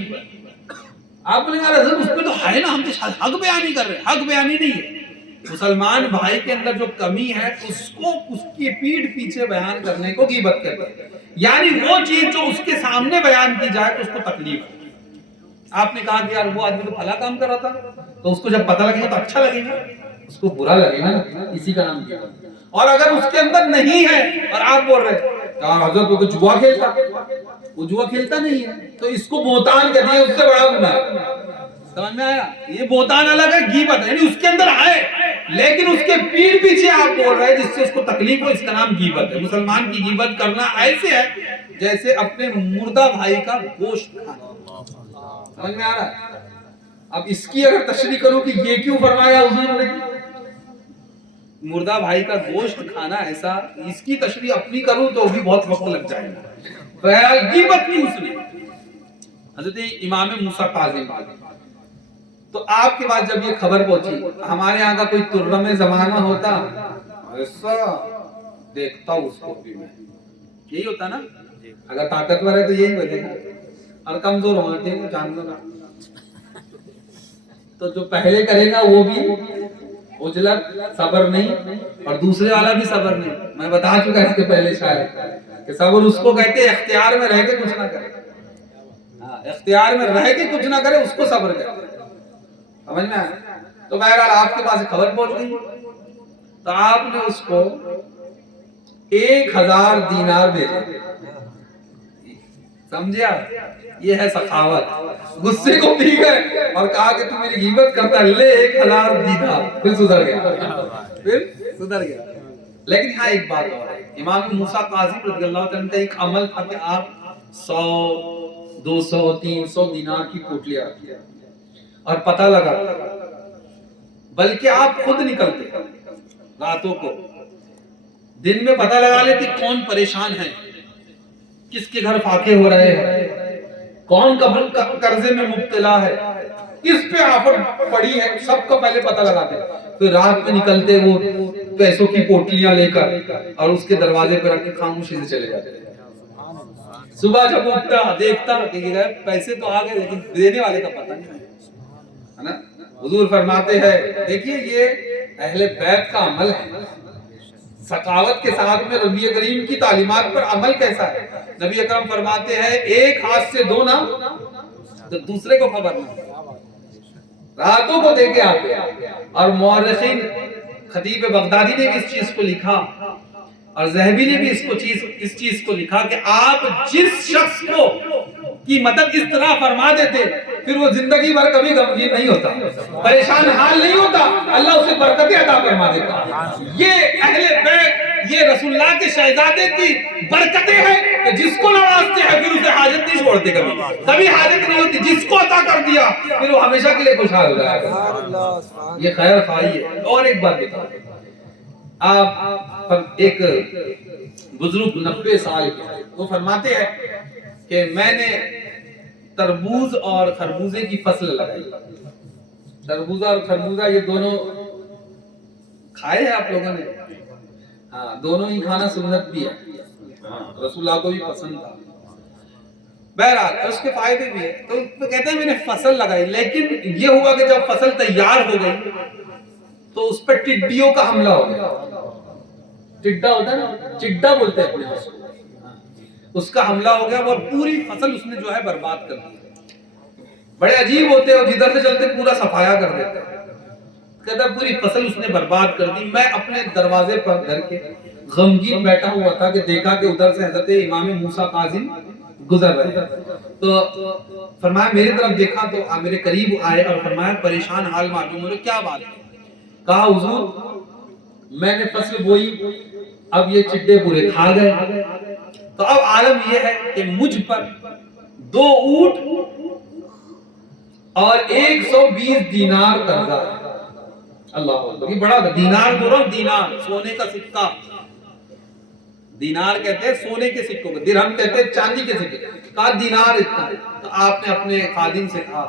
آپ نے کہا حضرت اس پہ تو ہے نا، ہم تو حق بیانی کر رہے ہیں. حق بیانی نہیں ہے. مسلمان بھائی کے اندر جو کمی ہے اس کو اس کی پیٹھ پیچھے بیان کرنے کو غیبت کہتے ہیں. یعنی وہ چیز جو اس کے سامنے بیان کی جائے تو اس کو تکلیف ہے. آپ نے کہا کہ یار وہ آدمی تو بھلا کام کر رہا تھا، تو اس کو جب پتہ لگے گا تو اچھا لگے گا، اس کو برا لگے گا نا، اسی کا نام کیا. اور اگر اس کے اندر نہیں ہے اور آپ بول رہے کہا حضرت وہ تو جوا کھیلتا، وہ جوا کھیلتا نہیں ہے تو اس کو بہتان کہتے ہیں، اس سے بڑا گناہ ہے. سمجھ میں آیا؟ یہ بہتان الگ ہے، غیبت ہے. یعنی اس کے اندر ہے لیکن اس کے پیٹھ پیچھے آپ بول رہے ہیں جس سے اس کو تکلیف ہو، اس کا نام غیبت ہے. مسلمان کی غیبت کرنا ایسے ہے جیسے اپنے مردہ بھائی کا گوشت کھانا. سمجھ میں آ رہا ہے؟ اب اس کی اگر تشریح کروں کہ یہ کیوں فرمایا حضور نے مردہ بھائی کا گوشت کھانا ایسا، اس کی تشریح اپنی کروں تو بھی بہت وقت لگ جائے گا. بہرحال غیبت کی اس نے حضرت امام موسیٰ کاظم. تو آپ کے بعد جب یہ خبر پہنچی، ہمارے یہاں کا کوئی ترم زمانہ ہوتا ایسا دیکھتا اس کو بھی میں، یہی ہوتا نا. اگر طاقتور ہے تو یہی بنے گا، اور کمزور ہوتے ہیں جان لو نا. تو جو پہلے کرے گا وہ بھی اجلت، صبر نہیں، اور دوسرے والا بھی صبر نہیں. میں بتا چکا اس کے پہلے شاید کہ صبر اس کو کہتے ہیں اختیار میں رہ کے کچھ نہ کرے. اختیار میں رہ کے کچھ نہ کرے اس کو صبر کہتے ہیں. سمجھ میں آیا؟ تو بہرحال آپ کے پاس خبر پہنچ گئی تو آپ نے اس کو 1000 دینار بھیجے. سمجھے آپ؟ یہ ہے سخاوت. غصے کو پی گئے اور کہا کہ تم میری غیبت کرتا، لے 1000 دینار. پھر سدھر گیا. لیکن ہاں ایک بات اور ہے، امام موسیٰ کاظم رضی اللہ عنہ کا ایک عمل تھا کہ آپ 100 200 300 دینار کی پوٹلیاں رکھتے اور پتہ لگا، بلکہ آپ خود نکلتے راتوں کو، دن میں پتہ لگا لیتے کون پریشان ہے، کس کے گھر فاقے ہو رہے ہیں، کون قرضے میں مبتلا ہے، کس پہ آفت پڑی ہے، سب کا پہلے پتہ لگاتے. پھر رات میں نکلتے وہ پیسوں کی پوٹلیاں لے کر اور اس کے دروازے پر رکھ کے خاموشی سے چلے جاتے. صبح جب اٹھتا دیکھتا کہ پیسے تو آ گئے لیکن دینے والے کا پتہ نہیں ہے نا. حضور فرماتے ہیں دیکھیے یہ اہل بیت کا عمل ہے. سخاوت کے ساتھ میں نبی کریم کی تعلیمات پر عمل کیسا ہے. نبی اکرم فرماتے ہیں ایک ہاتھ سے دو نہ تو دوسرے کو خبر نہ. راتوں کو دے کے آتے. اور مورخین خطیب بغدادی نے بھی اس چیز کو لکھا اور ذہبی نے بھی اس چیز کو لکھا کہ آپ جس شخص کو کی مدد اس طرح فرما دیتے پھر وہ زندگی بھر کبھی غمگین نہیں ہوتا، پریشان حال نہیں ہوتا، اللہ اسے برکتیں عطا فرما دیتا. یہ اہل بیت، یہ رسول اللہ کے شہزادے کی برکتیں ہیں کہ جس کو نوازتے ہیں پھر اسے حاجت نہیں چھوڑتے. پڑتے کبھی حاجت نہیں ہوتی، جس کو عطا کر دیا پھر وہ ہمیشہ کے لیے خوشحال ہو جائے گا، یہ خیر خواہی ہے۔ اور ایک بات بتا، آپ ایک بزرگ 90 سال کے وہ فرماتے ہیں کہ میں نے تربوز اور خربوزے کی فصل لگائی۔ تربوزہ اور خربوزہ یہ دونوں کھائے ہیں آپ لوگوں نے؟ ہاں، دونوں ہی کھانا سنت بھی ہے، رسول اللہ کو بھی پسند تھا۔ بہرحال اس کے فائدے بھی ہے، تو کہتے ہیں میں نے فصل لگائی، لیکن یہ ہوا کہ جب فصل تیار ہو گئی تو اس پر ٹڈیوں کا حملہ ہو گیا۔ ٹڈا ہوتا ہے نا، چڈا بولتے ہیں اپنے اس کا حملہ ہو گیا اور پوری فصل اس نے جو ہے برباد کر دی۔ بڑے عجیب ہوتے ہیں، جدھر سے چلتے پورا صفایا کر دیتے ہیں۔ کہتا پوری فصل اس نے برباد کر دی۔ میں اپنے دروازے پر گھر کے غمگین بیٹھا ہوا تھا کہ دیکھا کہ ادھر سے حضرت امام موسیٰ کاظم گزر رہے، تو فرمایا میری طرف دیکھا تو میرے قریب آئے اور فرمایا پریشان حال معلوم ہو رہے، کیا بات ہے؟ کہا حضور میں نے فصل بوئی، اب یہ چڈے پورے کھا گئے، تو اب عالم یہ ہے کہ مجھ پر 2 اونٹ اور 120 دینار قرضہ ہے۔ اللہ اکبر، یہ بڑا دینار بول رہا ہوں، دینار سونے کا سکہ، دینار کہتے ہیں سونے کے سکوں کو، درہم کہتے ہیں چاندی کے سکے، کہا دینار اتنا۔ تو آپ نے اپنے خادم سے کہا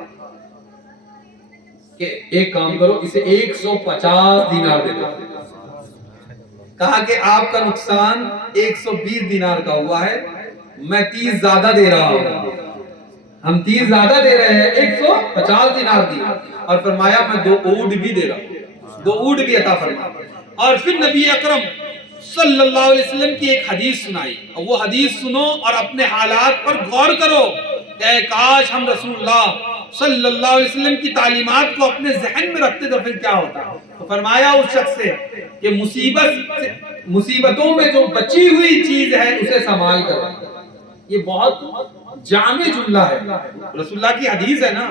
کہ ایک کام کرو، اسے 150 دینار دے دو۔ کہا کہ آپ کا نقصان 120 دینار کا ہوا ہے، میں 30 زیادہ دے رہا ہوں، ہم 30 زیادہ دے رہے ہیں، 150 دینار دی۔ اور فرمایا میں 2 اونٹ بھی دے رہا ہوں، 2 اونٹ بھی عطا فرمایا۔ اور پھر نبی اکرم صلی اللہ علیہ وسلم کی ایک حدیث سنائی، اور وہ حدیث سنو اور اپنے حالات پر غور کرو کہ کاش ہم رسول اللہ صلی اللہ علیہ وسلم کی تعلیمات کو اپنے ذہن میں رکھتے تو پھر کیا ہوتا۔ تو فرمایا اس شخص سے کہ مصیبتوں میں جو بچی ہوئی چیز ہے اسے سنبھال کرو۔ یہ بہت جامع جملہ ہے، رسول اللہ کی حدیث ہے نا،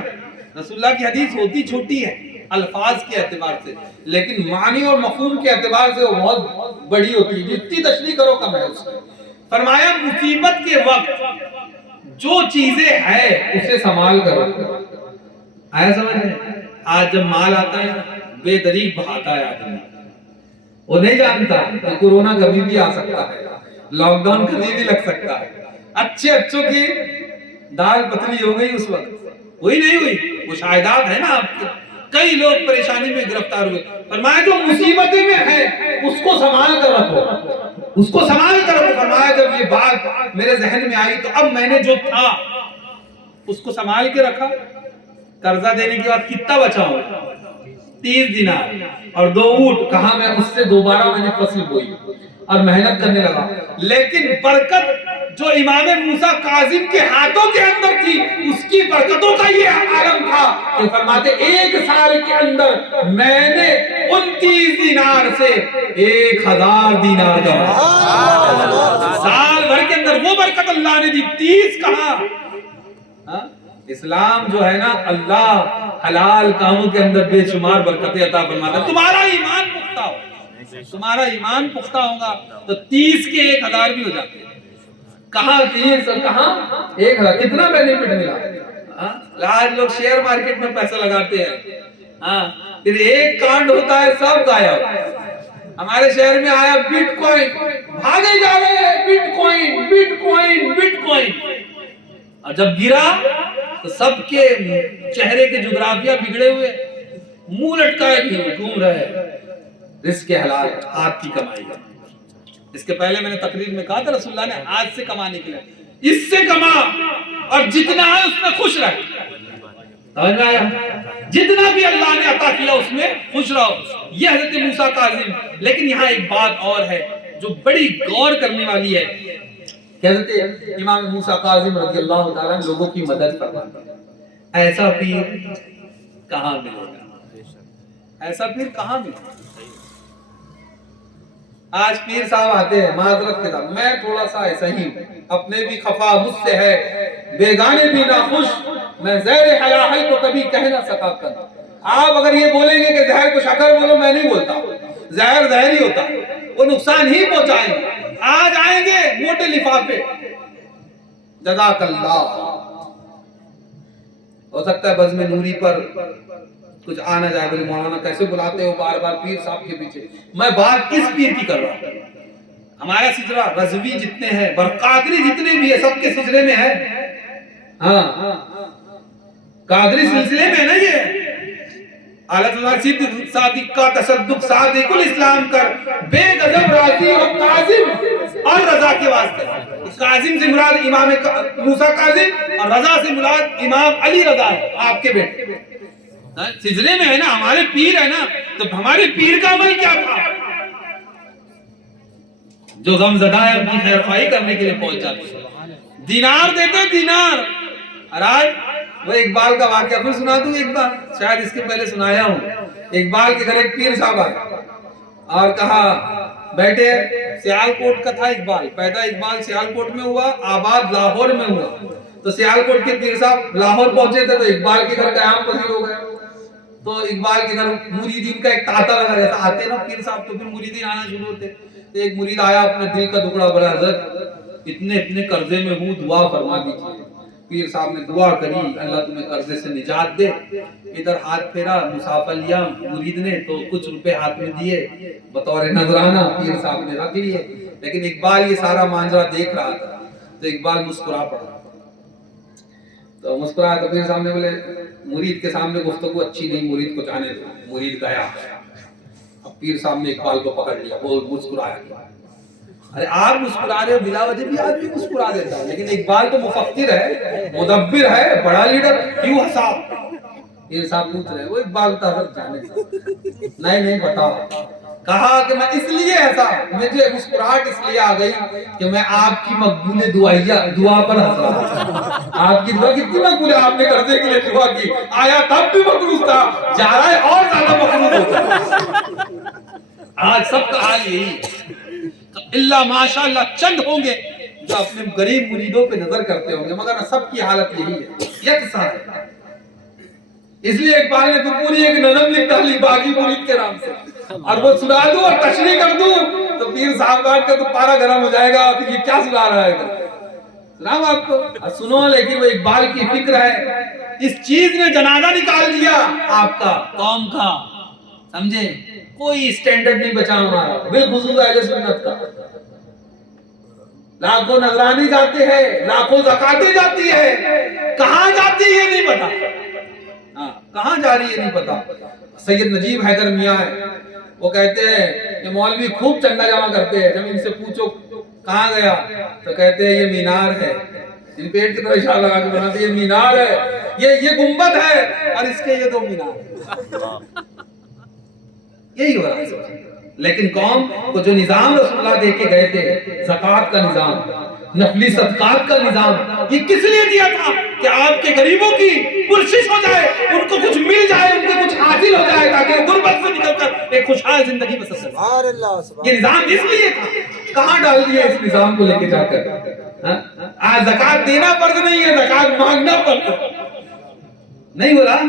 رسول اللہ کی حدیث ہوتی چھوٹی ہے الفاظ کے اعتبار سے، لیکن معنی اور مفہوم کے اعتبار سے وہ بہت بڑی ہوتی ہے، جتنی تشریح کرو کم ہے اس کی۔ فرمایا مصیبت کے وقت جو چیزیں ہیں اسے سنبھال کرو۔ آیا سمجھ میں؟ آج جب مال آتا ہے بے دریغ بہاتا ہے آدمی، وہ نہیں جانتا کہ کورونا کبھی بھی آ سکتا ہے، لاک ڈاؤن کبھی بھی لگ سکتا ہے۔ اچھوں کی دال پتلی ہو گئی اس وقت، وہی نہیں ہوئی، وہ شاہدات ہے نا آپ کے، کئی لوگ پریشانی میں گرفتار ہوئے۔ فرمایا جو مصیبتیں میں ہے اس کو سنبھال کر رکھو، اس کو سنبھال کر رکھو۔ فرمایا جب یہ بات میرے ذہن میں آئی تو اب میں نے جو تھا اس کو سنبھال کے رکھا۔ قرضہ دینے کے بعد کتنا بچا ہوں؟ 30 دینار اور 2 اونٹ۔ کہا میں اس سے دوبارہ میں نے فصل بوئی اور محنت کرنے لگا، لیکن برکت جو امام موسیٰ کاظم کے ہاتھوں کے اندر تھی اس کی برکتوں کا یہ عالم تھا کہ فرماتے 1 سال کے اندر میں نے 29 دینار سے 1000 دینار کمائے۔ سال بھر کے اندر وہ برکت اللہ نے دی، 30 کہاں؟ اسلام جو ہے نا، اللہ حلال کاموں کے اندر بے شمار برکتیں عطا فرماتا ہے۔ تمہارا ایمان پختہ ہو، تمہارا ایمان پختہ ہوگا تو 30 کے 1000 بھی ہو جاتے ہیں۔ کہاں 30 اور کہاں 1000، کتنا بینیفٹ ملا۔ آج لوگ شیئر مارکیٹ میں پیسہ لگاتے ہیں، پھر ایک کانڈ ہوتا ہے سب غائب۔ ہمارے شہر میں آیا بٹ کوائن، بھاگے جا رہے ہیں but coin but coin but coin, اور جب گرا تو سب کے چہرے کے جغرافیہ بگڑے ہوئے، منہ لٹکائے گھوم رہے ہیں۔ رزق حلال، ہاتھ کی کمائی ہے۔ اس کے پہلے میں نے تقریر میں کہا تھا رسول اللہ نے ہاتھ سے کمانے کے لیے، اس سے کما اور جتنا ہے اس میں خوش رہ۔ جتنا بھی اللہ نے عطا کیا اس میں خوش رہو، یہ حضرت موسیٰ کاظم۔ لیکن یہاں ایک بات اور ہے جو بڑی غور کرنے والی ہے کہ حضرت امام موسیٰ کاظم رضی اللہ تعالیٰ لوگوں کی مدد فرماتے ہیں۔ ایسا پیر کہاں ملے گا؟ ایسا پیر کہاں ملے گا؟ آج پیر صاحب آتے ہیں معذرت کے ساتھ، میں تھوڑا سا ایسا ہی اپنے بھی خفا مجھ سے ہے، بیگانے بھی ناخوش، میں زہر حلاحل کو کبھی کہہ نہ سکا کر۔ آپ اگر یہ بولیں گے کہ زہر کو شکر بولو، میں نہیں بولتا، زہر زہر ہی ہوتا ہے، وہ نقصان ہی پہنچائیں گے۔ آج آئیں گے موٹے لفافے، جزاک اللہ ہو سکتا ہے بزم نوری پر کچھ آ نہ جائے، بولے مولانا کیسے بلاتے ہو بار بار پیر صاحب کے پیچھے. میں بات اس پیر کی کر رہا ہوں. ہمارا سلسلہ رضوی جتنے ہیں، برقادری جتنے بھی ہیں، سب کے سلسلے میں ہے. ہاں قادری سلسلے میں ہے نا یہ. اعلیٰ اللہ صدق صادق کا تصدق صادق الاسلام کر، بے غضب راضی اور کاظم اور رضا کے واسطے. کاظم سے مراد امام موسیٰ کاظم اور رضا سے مراد امام علی رضا ہے آپ کے بیٹے. سلسلے میں ہے نا، ہمارے پیر ہے نا. تو ہمارے پیر کا عمل کیا تھا؟ جو غم زدہ ہے ان کی خیر خواہی کرنے کے لیے پہنچ جاتے ہیں، دینار دیتے دینار. اور آج وہ اقبال کا واقعہ پھر سنا دوں ایک بار، شاید اس کے پہلے سنایا ہوں. اقبال کے گھر ایک پیر صاحب آئے اور کہا بیٹے، سیالکوٹ کا تھا اقبال، پیدا اقبال سیالکوٹ میں ہوا، آباد لاہور میں ہوا. تو سیالکوٹ کے پیر صاحب لاہور پہنچے تھے تو اقبال کے گھر قیام پذیر ہو گئے. تو اقبال کے گھر مریدین کا ایک تاتا لگا، جیسا آتے نا پیر صاحب تو پھر مریدین آنا شروع ہوتے. تو ایک مرید آیا اپنے دل کا ٹکڑا بولا، حضرت اتنے قرضے میں ہوں، دعا فرما دیجیے. پیر صاحب نے دعا کری، اللہ تمہیں قرضے سے نجات دے. ادھر ہاتھ پھیرا مصافہ لیا مرید نے تو کچھ روپے ہاتھ میں دیے بطور نذرانہ، پیر صاحب نے رکھ لیے. لیکن اقبال یہ سارا ماجرا دیکھ رہا تھا تو اقبال مسکرا پڑا. تو مسکرایا تو پیر صاحب نے بولے مرید کے سامنے گفتگو اچھی نہیں، مرید کو جانے دو. مرید گیا. اب پیر صاحب نے اقبال کو پکڑ لیا، وہ مسکرایا. ارے آپ مسکرا رہے ہو، بلا وجہ بھی آدمی مسکرا دیتا ہے، لیکن اقبال تو مفکر ہے، مدبر ہے، بڑا لیڈر، کیوں ہنسا؟ پیر صاحب پوچھ رہے، وہ اقبال کا حضرت جانے کا نہیں بتاؤ. کہا کہ میں اس لیے ایسا، مجھے مسکراہٹ اس لیے آ گئی کہ میں آپ کی مقبول دعا پر ہنس رہا تھا. آپ کی دعا کتنی مقبول ہے، آپ نے قرضے کے لیے دعا کی، آیا تب بھی مقروض تھا، جا رہا ہے اور زیادہ مقروض ہوتا. آج سب کا حال یہی ہے. اللہ ماشاءاللہ چند ہوں گے جو اپنے غریب مریدوں پہ نظر کرتے ہوں گے، مگر سب کی حالت یہی ہے، یکساں ہے. اس لیے اقبال نے تو پوری ایک نظم لکھ ڈالی باغی مرید کے نام سے، اور وہ سنا دوں اور تشریح کر دوں تو پیر صاحبان کا تو پارا گرم ہو جائے گا کہ یہ کیا سنا رہا ہے. سناؤں آپ کو؟ سنو. لیکن وہ اقبال کی فکر ہے. اس چیز نے جنازہ نکال دیا آپ کا، قوم کا. سمجھے؟ کوئی سٹینڈرڈ نہیں بچا ہمارا، بالخصوص اہل سنت کا. لاکھوں نذرانے جاتے ہیں، لاکھوں زکاتیں جاتی ہے، کہاں جاتی ہے یہ نہیں پتا. کہاں جا رہی ہے نہیں پتا. سید نجیب حیدر میاں ہے، وہ کہتے ہیں کہ مولوی خوب چندہ جمع کرتے ہیں. جب ان سے پوچھو کہاں گیا تو کہتے ہیں یہ مینار ہے. ان پیٹ کی طرف اشارہ لگا کے بناتے یہ مینار ہے، یہ گنبد ہے اور اس کے یہ 2 مینار. یہی ہو رہا ہے. لیکن قوم کو جو نظام رسول اللہ دے کے گئے تھے، زکوٰۃ کا نظام، نفلی صدقات کا نظام، یہ کس لیے دیا تھا؟ کہ آپ کے غریبوں کی پرشش ہو جائے، ان کو کچھ مل جائے، ان کو کچھ حاصل ہو جائے، تاکہ وہ غربت سے نکل کر ایک خوشحال زندگی بسر کریں. یہ نظام اس لیے تھا. کہاں ڈال دیا اس نظام کو لے کے جا کر؟ آج زکوٰۃ دینا فرض نہیں ہے، زکوٰۃ مانگنا فرض ہے. نہیں ہو رہا.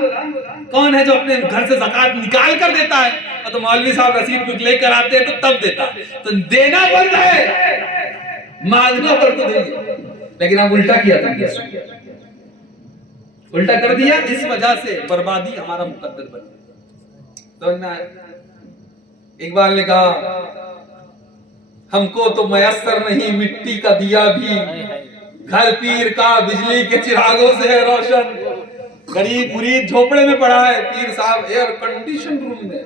کون ہے جو اپنے گھر سے زکوٰۃ نکال کر دیتا ہے؟ تو مولوی صاحب رسید کچھ لے کر آتے ہیں تو تب دیتا ہے. تو دینا فرض ہے، مانگنا فرض تو نہیں. لیکن اب الٹا کیا تھا، الٹا کر دیا. اس وجہ سے بربادی ہمارا مقدر بن گیا. اقبال نے کہا ہم کو تو میسر نہیں مٹی کا دیا بھی، گھر پیر کا بجلی کے چراغوں سے ہے روشن. غریب مرید جھوپڑے میں پڑا ہے، پیر صاحب ایئر کنڈیشن روم میں.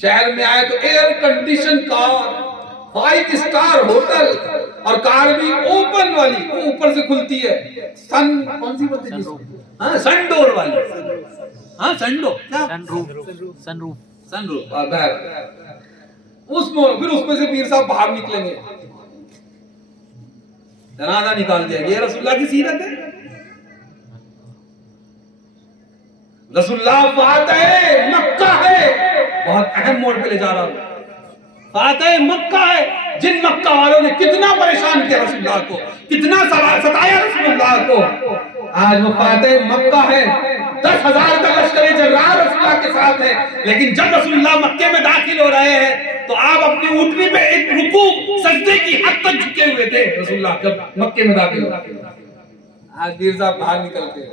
شہر میں آئے تو ایئر کنڈیشن کار، 5 اسٹار ہوٹل، اور کار بھی اوپن والی، اوپر سے کھلتی ہے. سن کون سی بولتے ہیں؟ ہاں سن ڈور والی. ہاں سن ڈور، سن روف. اس میں سے پیر صاحب باہر نکلیں گے، جنازہ نکال دیا. یہ رسول اللہ کی سیرت ہے. رسول اللہ فاتح مکہ ہے. بہت اہم موڑ پہ لے جا رہا ہوں. فاتح مکہ ہے. جن مکہ والوں نے کتنا پریشان کیا رسول اللہ کو، کتنا ستایا رسول اللہ کو، آج وہ فاتح مکہ ہے. 10,000 کا لشکر جرار رسول اللہ کے ساتھ ہے. لیکن جب رسول اللہ مکے میں داخل ہو رہے ہیں تو آپ اپنی اونٹنی پہ ایک رکوع سجدے کی حد تک جھکے ہوئے تھے رسول اللہ جب مکے میں داخل ہو رہے ہیں. آج پیر صاحب باہر نکلتے ہیں.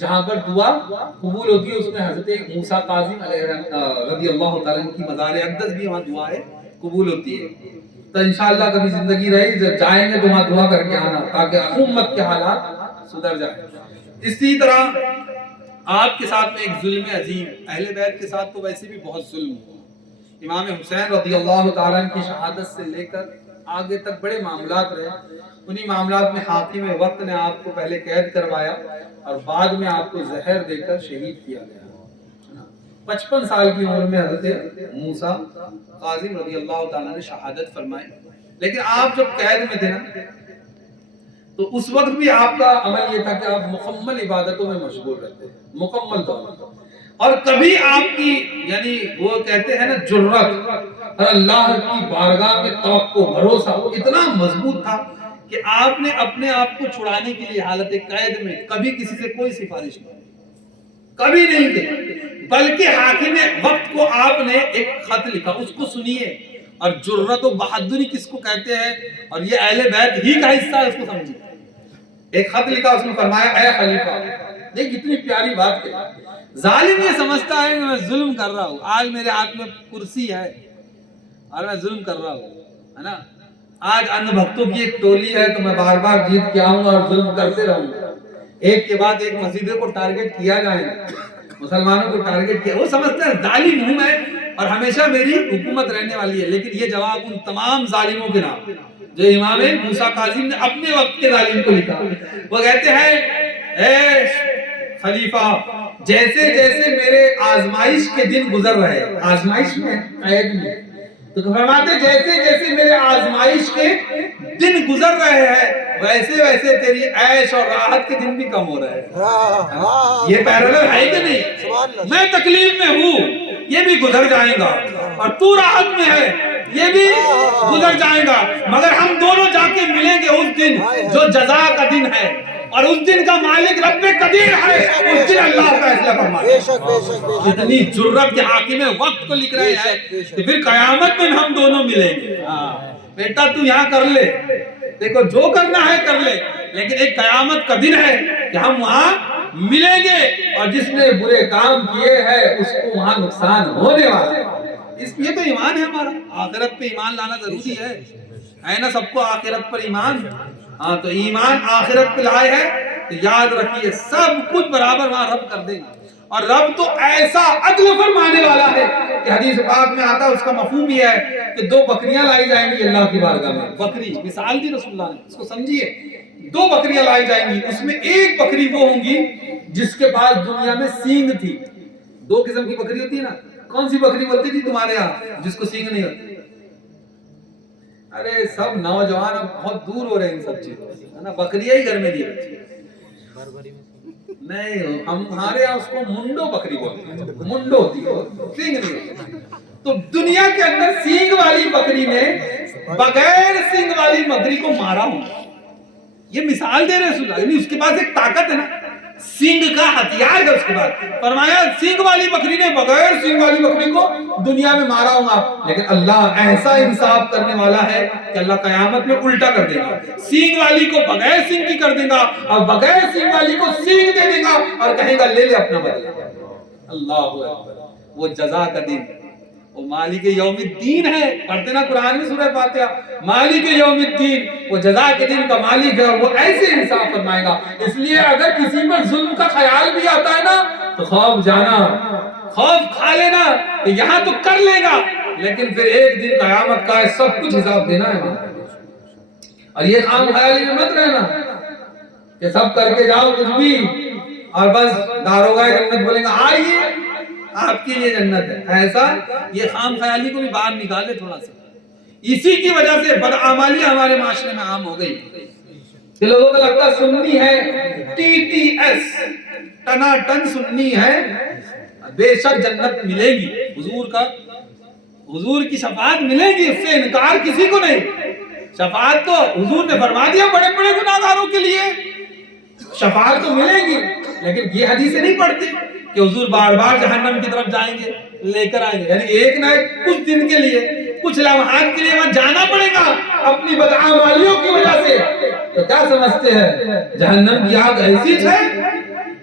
جہاں پر دعا قبول ہوتی ہے، اس میں حضرت موسیٰ کاظم رضی اللہ تعالیٰ عنہ کی مزار اقدس بھی وہاں دعائیں قبول ہوتی ہے. تو انشاءاللہ کبھی زندگی رہی جب جائیں گے تو وہاں دعا کر کے آنا تاکہ امت کے حالات سدھر جائیں. اسی طرح آپ کے ساتھ میں ایک ظلم عظیم، اہل بیت کے ساتھ تو ویسے بھی بہت ظلم ہوا. امام حسین رضی اللہ تعالیٰ عنہ کی شہادت سے لے کر آگے تک بڑے معاملات رہے. انہی معاملات میں حاکم وقت نے آپ کو پہلے قید کروایا اور بعد میں آپ کو زہر دے کر شہید کیا گیا. 55 سال کی عمر میں حضرت موسیٰ کاظم رضی اللہ تعالیٰ نے شہادت فرمائی. لیکن آپ جب قید میں تھے نا تو اس وقت بھی آپ کا عمل یہ تھا کہ آپ مکمل عبادتوں میں مشغول رہتے ہیں، مکمل طور پر. اور کبھی آپ کی یعنی وہ کہتے ہیں نا جرت اور اللہ کی بارگاہ میں توقع بھروسہ اتنا مضبوط تھا کہ آپ نے اپنے آپ کو چھڑانے کے لیے حالت قید میں کبھی کسی سے کوئی سفارش نہیں کبھی نہیں کی، بلکہ حاکم وقت کو آپ نے ایک خط لکھا، اس کو سنیے. اور جرت و بہادری کس کو کہتے ہیں اور یہ اہل بیت ہی کا حصہ ہے، اس کو سمجھیے. ایک خط لکھا، اس میں فرمایا اے خلیفہ، دیکھ کتنی پیاری بات ہے. ظالم یہ سمجھتا ہے کہ میں ظلم کر رہا ہوں، آج میرے ہاتھ میں کرسی ہے اور میں ظلم کر رہا ہوں، ہے نا. آج ان بھکتوں کی ایک ٹولی ہے تو میں بار بار جیت کے آؤں اور ظلم کرتے رہوں گا، ایک کے بعد ایک مسجدوں کو ٹارگٹ کیا جائے، مسلمانوں کو ٹارگٹ کیا. وہ سمجھتا ہے ظالم ہوں میں اور ہمیشہ میری حکومت رہنے والی ہے. لیکن یہ جواب ان تمام ظالموں کے نام جو امام موسیٰ کاظم نے اپنے وقت کے ظالم کو لکھا. وہ کہتے ہیں اے خلیفہ، جیسے جیسے میرے آزمائش کے دن گزر رہے، آزمائش میں قید میں تو فرماتے جیسے جیسے میرے آزمائش کے دن گزر رہے ہیں ویسے ویسے تیری عیش اور راحت کے دن بھی کم ہو رہے ہیں. یہ پیرالل ہے کہ نہیں؟ میں تکلیف میں ہوں، یہ بھی گزر جائے گا، اور تو راحت میں ہے، یہ بھی گزر جائے گا، مگر ہم دونوں جا کے ملیں گے اس دن جو جزا کا دن ہے، اور اس دن کا مالک رب قدیر ہے، اس دن اللہ فیصلہ فرمائے. اتنی جرت کے حاکم وقت کو لکھ رہے ہیں کہ پھر قیامت میں ہم دونوں ملیں گے. بیٹا تو یہاں کر لے، دیکھو جو کرنا ہے کر لے، لیکن ایک قیامت کا دن ہے کہ ہم وہاں ملیں گے، اور جس نے برے کام کیے ہیں اس کو وہاں نقصان ہونے والا ہے. اس لیے تو ایمان ہے ہمارا، آخرت پہ ایمان لانا ضروری ہے نا. سب کو آخرت پر ایمان. ہاں تو ایمان آخرت پہ لائے ہے تو یاد رکھیے سب کچھ برابر وہاں رب کر دے گا. اور رب تو ایسا عدل فرمانے والا ہے کہ حدیث پاک میں آتا ہے، اس کا مفہوم یہ ہے کہ 2 بکریاں لائی جائیں گی اللہ کی بارگاہ میں. بکری مثال دی رسول اللہ نے، اس کو سمجھیے. 2 بکریاں لائی جائیں گی، اس میں ایک بکری وہ ہوں گی جس کے پاس دنیا میں سینگ تھی. 2 قسم کی بکری ہوتی ہے نا. کون سی بکری بولتی تھی تمہارے یہاں جس کو سینگ نہیں ہوتی؟ ارے سب نوجوان اب بہت دور ہو رہے ہیں ان سب چیزوں سے، بکریاں ہی گھر میں دی نہیں. ہمارے یہاں اس کو منڈو بکری بولتے ہیں، منڈو ہوتی ہے، سینگ نہیں ہوتی. تو دنیا کے اندر سینگ والی بکری نے بغیر سینگ والی بکری کو مارا ہوں. یہ مثال دے رہے ہیں رسول اللہ، یعنی اس کے پاس ایک طاقت ہے نا، سینگ کا ہتھیار ہے. اس کے بعد فرمایا سینگ والی بکری نے بغیر سینگ والی بکری کو دنیا میں مارا ہوگا. لیکن اللہ ایسا انصاف کرنے والا ہے کہ اللہ قیامت میں الٹا کر دے گا. سینگ والی کو بغیر سینگ کی کر دے گا اور بغیر سینگ والی کو سینگ دے دے گا اور کہے گا لے لے اپنا بدلہ. اللہ اکبر. وہ جزا کا دن، وہ مالک یوم الدین ہے. پڑھتے نا قرآن میں سورہ فاتحہ، مالک یوم الدین، وہ جزا کے دن کا مالک ہے، وہ ایسے انصاف فرمائے گا. اس لیے اگر کسی پر ظلم کا خیال بھی آتا ہے نا تو خوف جانا، خوف کھا لینا کہ یہاں تو کر لے گا، لیکن پھر ایک دن قیامت کا ہے، سب کچھ حساب دینا ہے. اور یہ خام خیالی میں مت رہنا کہ سب کر کے جاؤ کچھ بھی اور بس داروغہ جنت بولیں گا آئیے آپ کے لیے جنت ہے. ایسا یہ خام خیالی کو بھی باہر نکالے تھوڑا سا. اسی کی وجہ سے بدعمالی ہمارے معاشرے میں عام ہو گئی کہ لوگوں کو لگتا سنی ہے، T T S, Tina ton سنی ہے، بے شک جنت ملے گی، حضور کی شفاعت ملے گی، اس سے انکار کسی کو نہیں. شفاعت تو حضور نے فرما دیا بڑے بڑے گناہگاروں کے لیے شفاعت تو ملے گی. لیکن یہ حدیثیں نہیں پڑھتے کہ حضور بار بار جہنم کی طرف جائیں گے، لے کر آئیں گے. یعنی ایک نہ ایک کچھ دن کے لیے، کچھ لمحات کے لیے وہاں جانا پڑے گا اپنی بدعمالیوں کی وجہ سے. تو کیا سمجھتے ہیں جہنم کی آگ ایسی ہے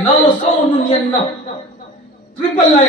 999 999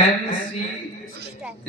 MC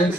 MC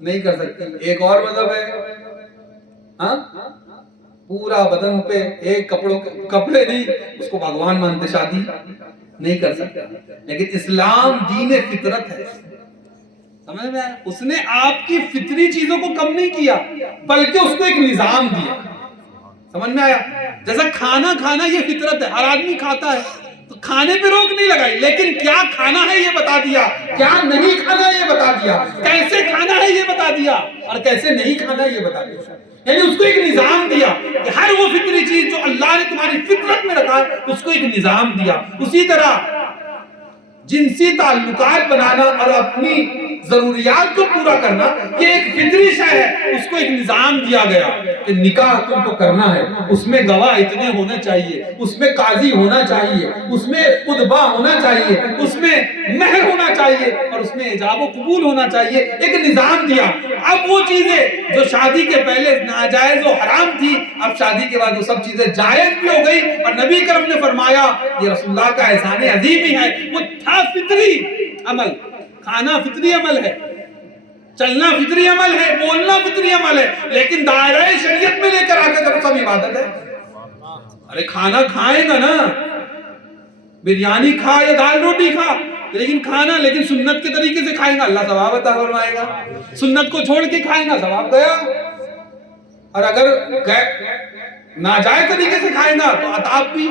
نہیں کر سکتی. ایک اور مذہب ہے ہاں پورا بدن پہ ایک کپڑے نہیں اس کو بھگوان مانتے, شادی نہیں کر سکتا. لیکن اسلام دین فطرت ہے, سمجھ میں آیا؟ اس نے آپ کی فطری چیزوں کو کم نہیں کیا بلکہ اس کو ایک نظام دیا. سمجھ میں آیا؟ جیسا کھانا یہ فطرت ہے, ہر آدمی کھاتا ہے, تو کھانے پہ روک نہیں لگائی, لیکن کیا کھانا ہے یہ بتا دیا, کیا نہیں کھانا یہ بتا دیا, کیسے کھانا ہے یہ بتا دیا, اور کیسے نہیں کھانا یہ بتا دیا. یعنی اس کو ایک نظام دیا کہ ہر وہ فطری چیز جو اللہ نے تمہاری فطرت میں رکھا ہے اس کو ایک نظام دیا. اسی طرح جنسی تعلقات بنانا اور اپنی ضروریات کو پورا کرنا یہ ایک فطری شے ہے, اس کو ایک نظام دیا گیا کہ نکاح تم کو کرنا ہے, اس میں گواہ اتنے ہونا چاہیے, اس میں قاضی ہونا چاہیے, اس میں خطبہ ہونا چاہیے, اس میں مہر ہونا چاہیے, اور اس میں ایجاب و قبول ہونا چاہیے. ایک نظام دیا. اب وہ چیزیں جو شادی کے پہلے ناجائز و حرام تھی, اب شادی کے بعد وہ سب چیزیں جائز بھی ہو گئی, اور نبی کرم نے فرمایا یہ رسول اللہ کا احسان عظیم ہی ہے. وہ تھا فطری عمل, کھانا فطری عمل ہے, چلنا فطری عمل ہے, بولنا فطری عمل ہے, لیکن دائرہ شریعت میں لے کر آ کر سب عبادت ہے. ارے کھانا کھائیں گا نا, بریانی کھا یا دال روٹی کھا, لیکن کھانا لیکن سنت کے طریقے سے کھائیں گا, اللہ ثواب عطا فرمائے گا. سنت کو چھوڑ کے کھائیں گا, ثواب گیا. اور اگر ناجائز طریقے سے کھائیں گا تو عذاب بھی.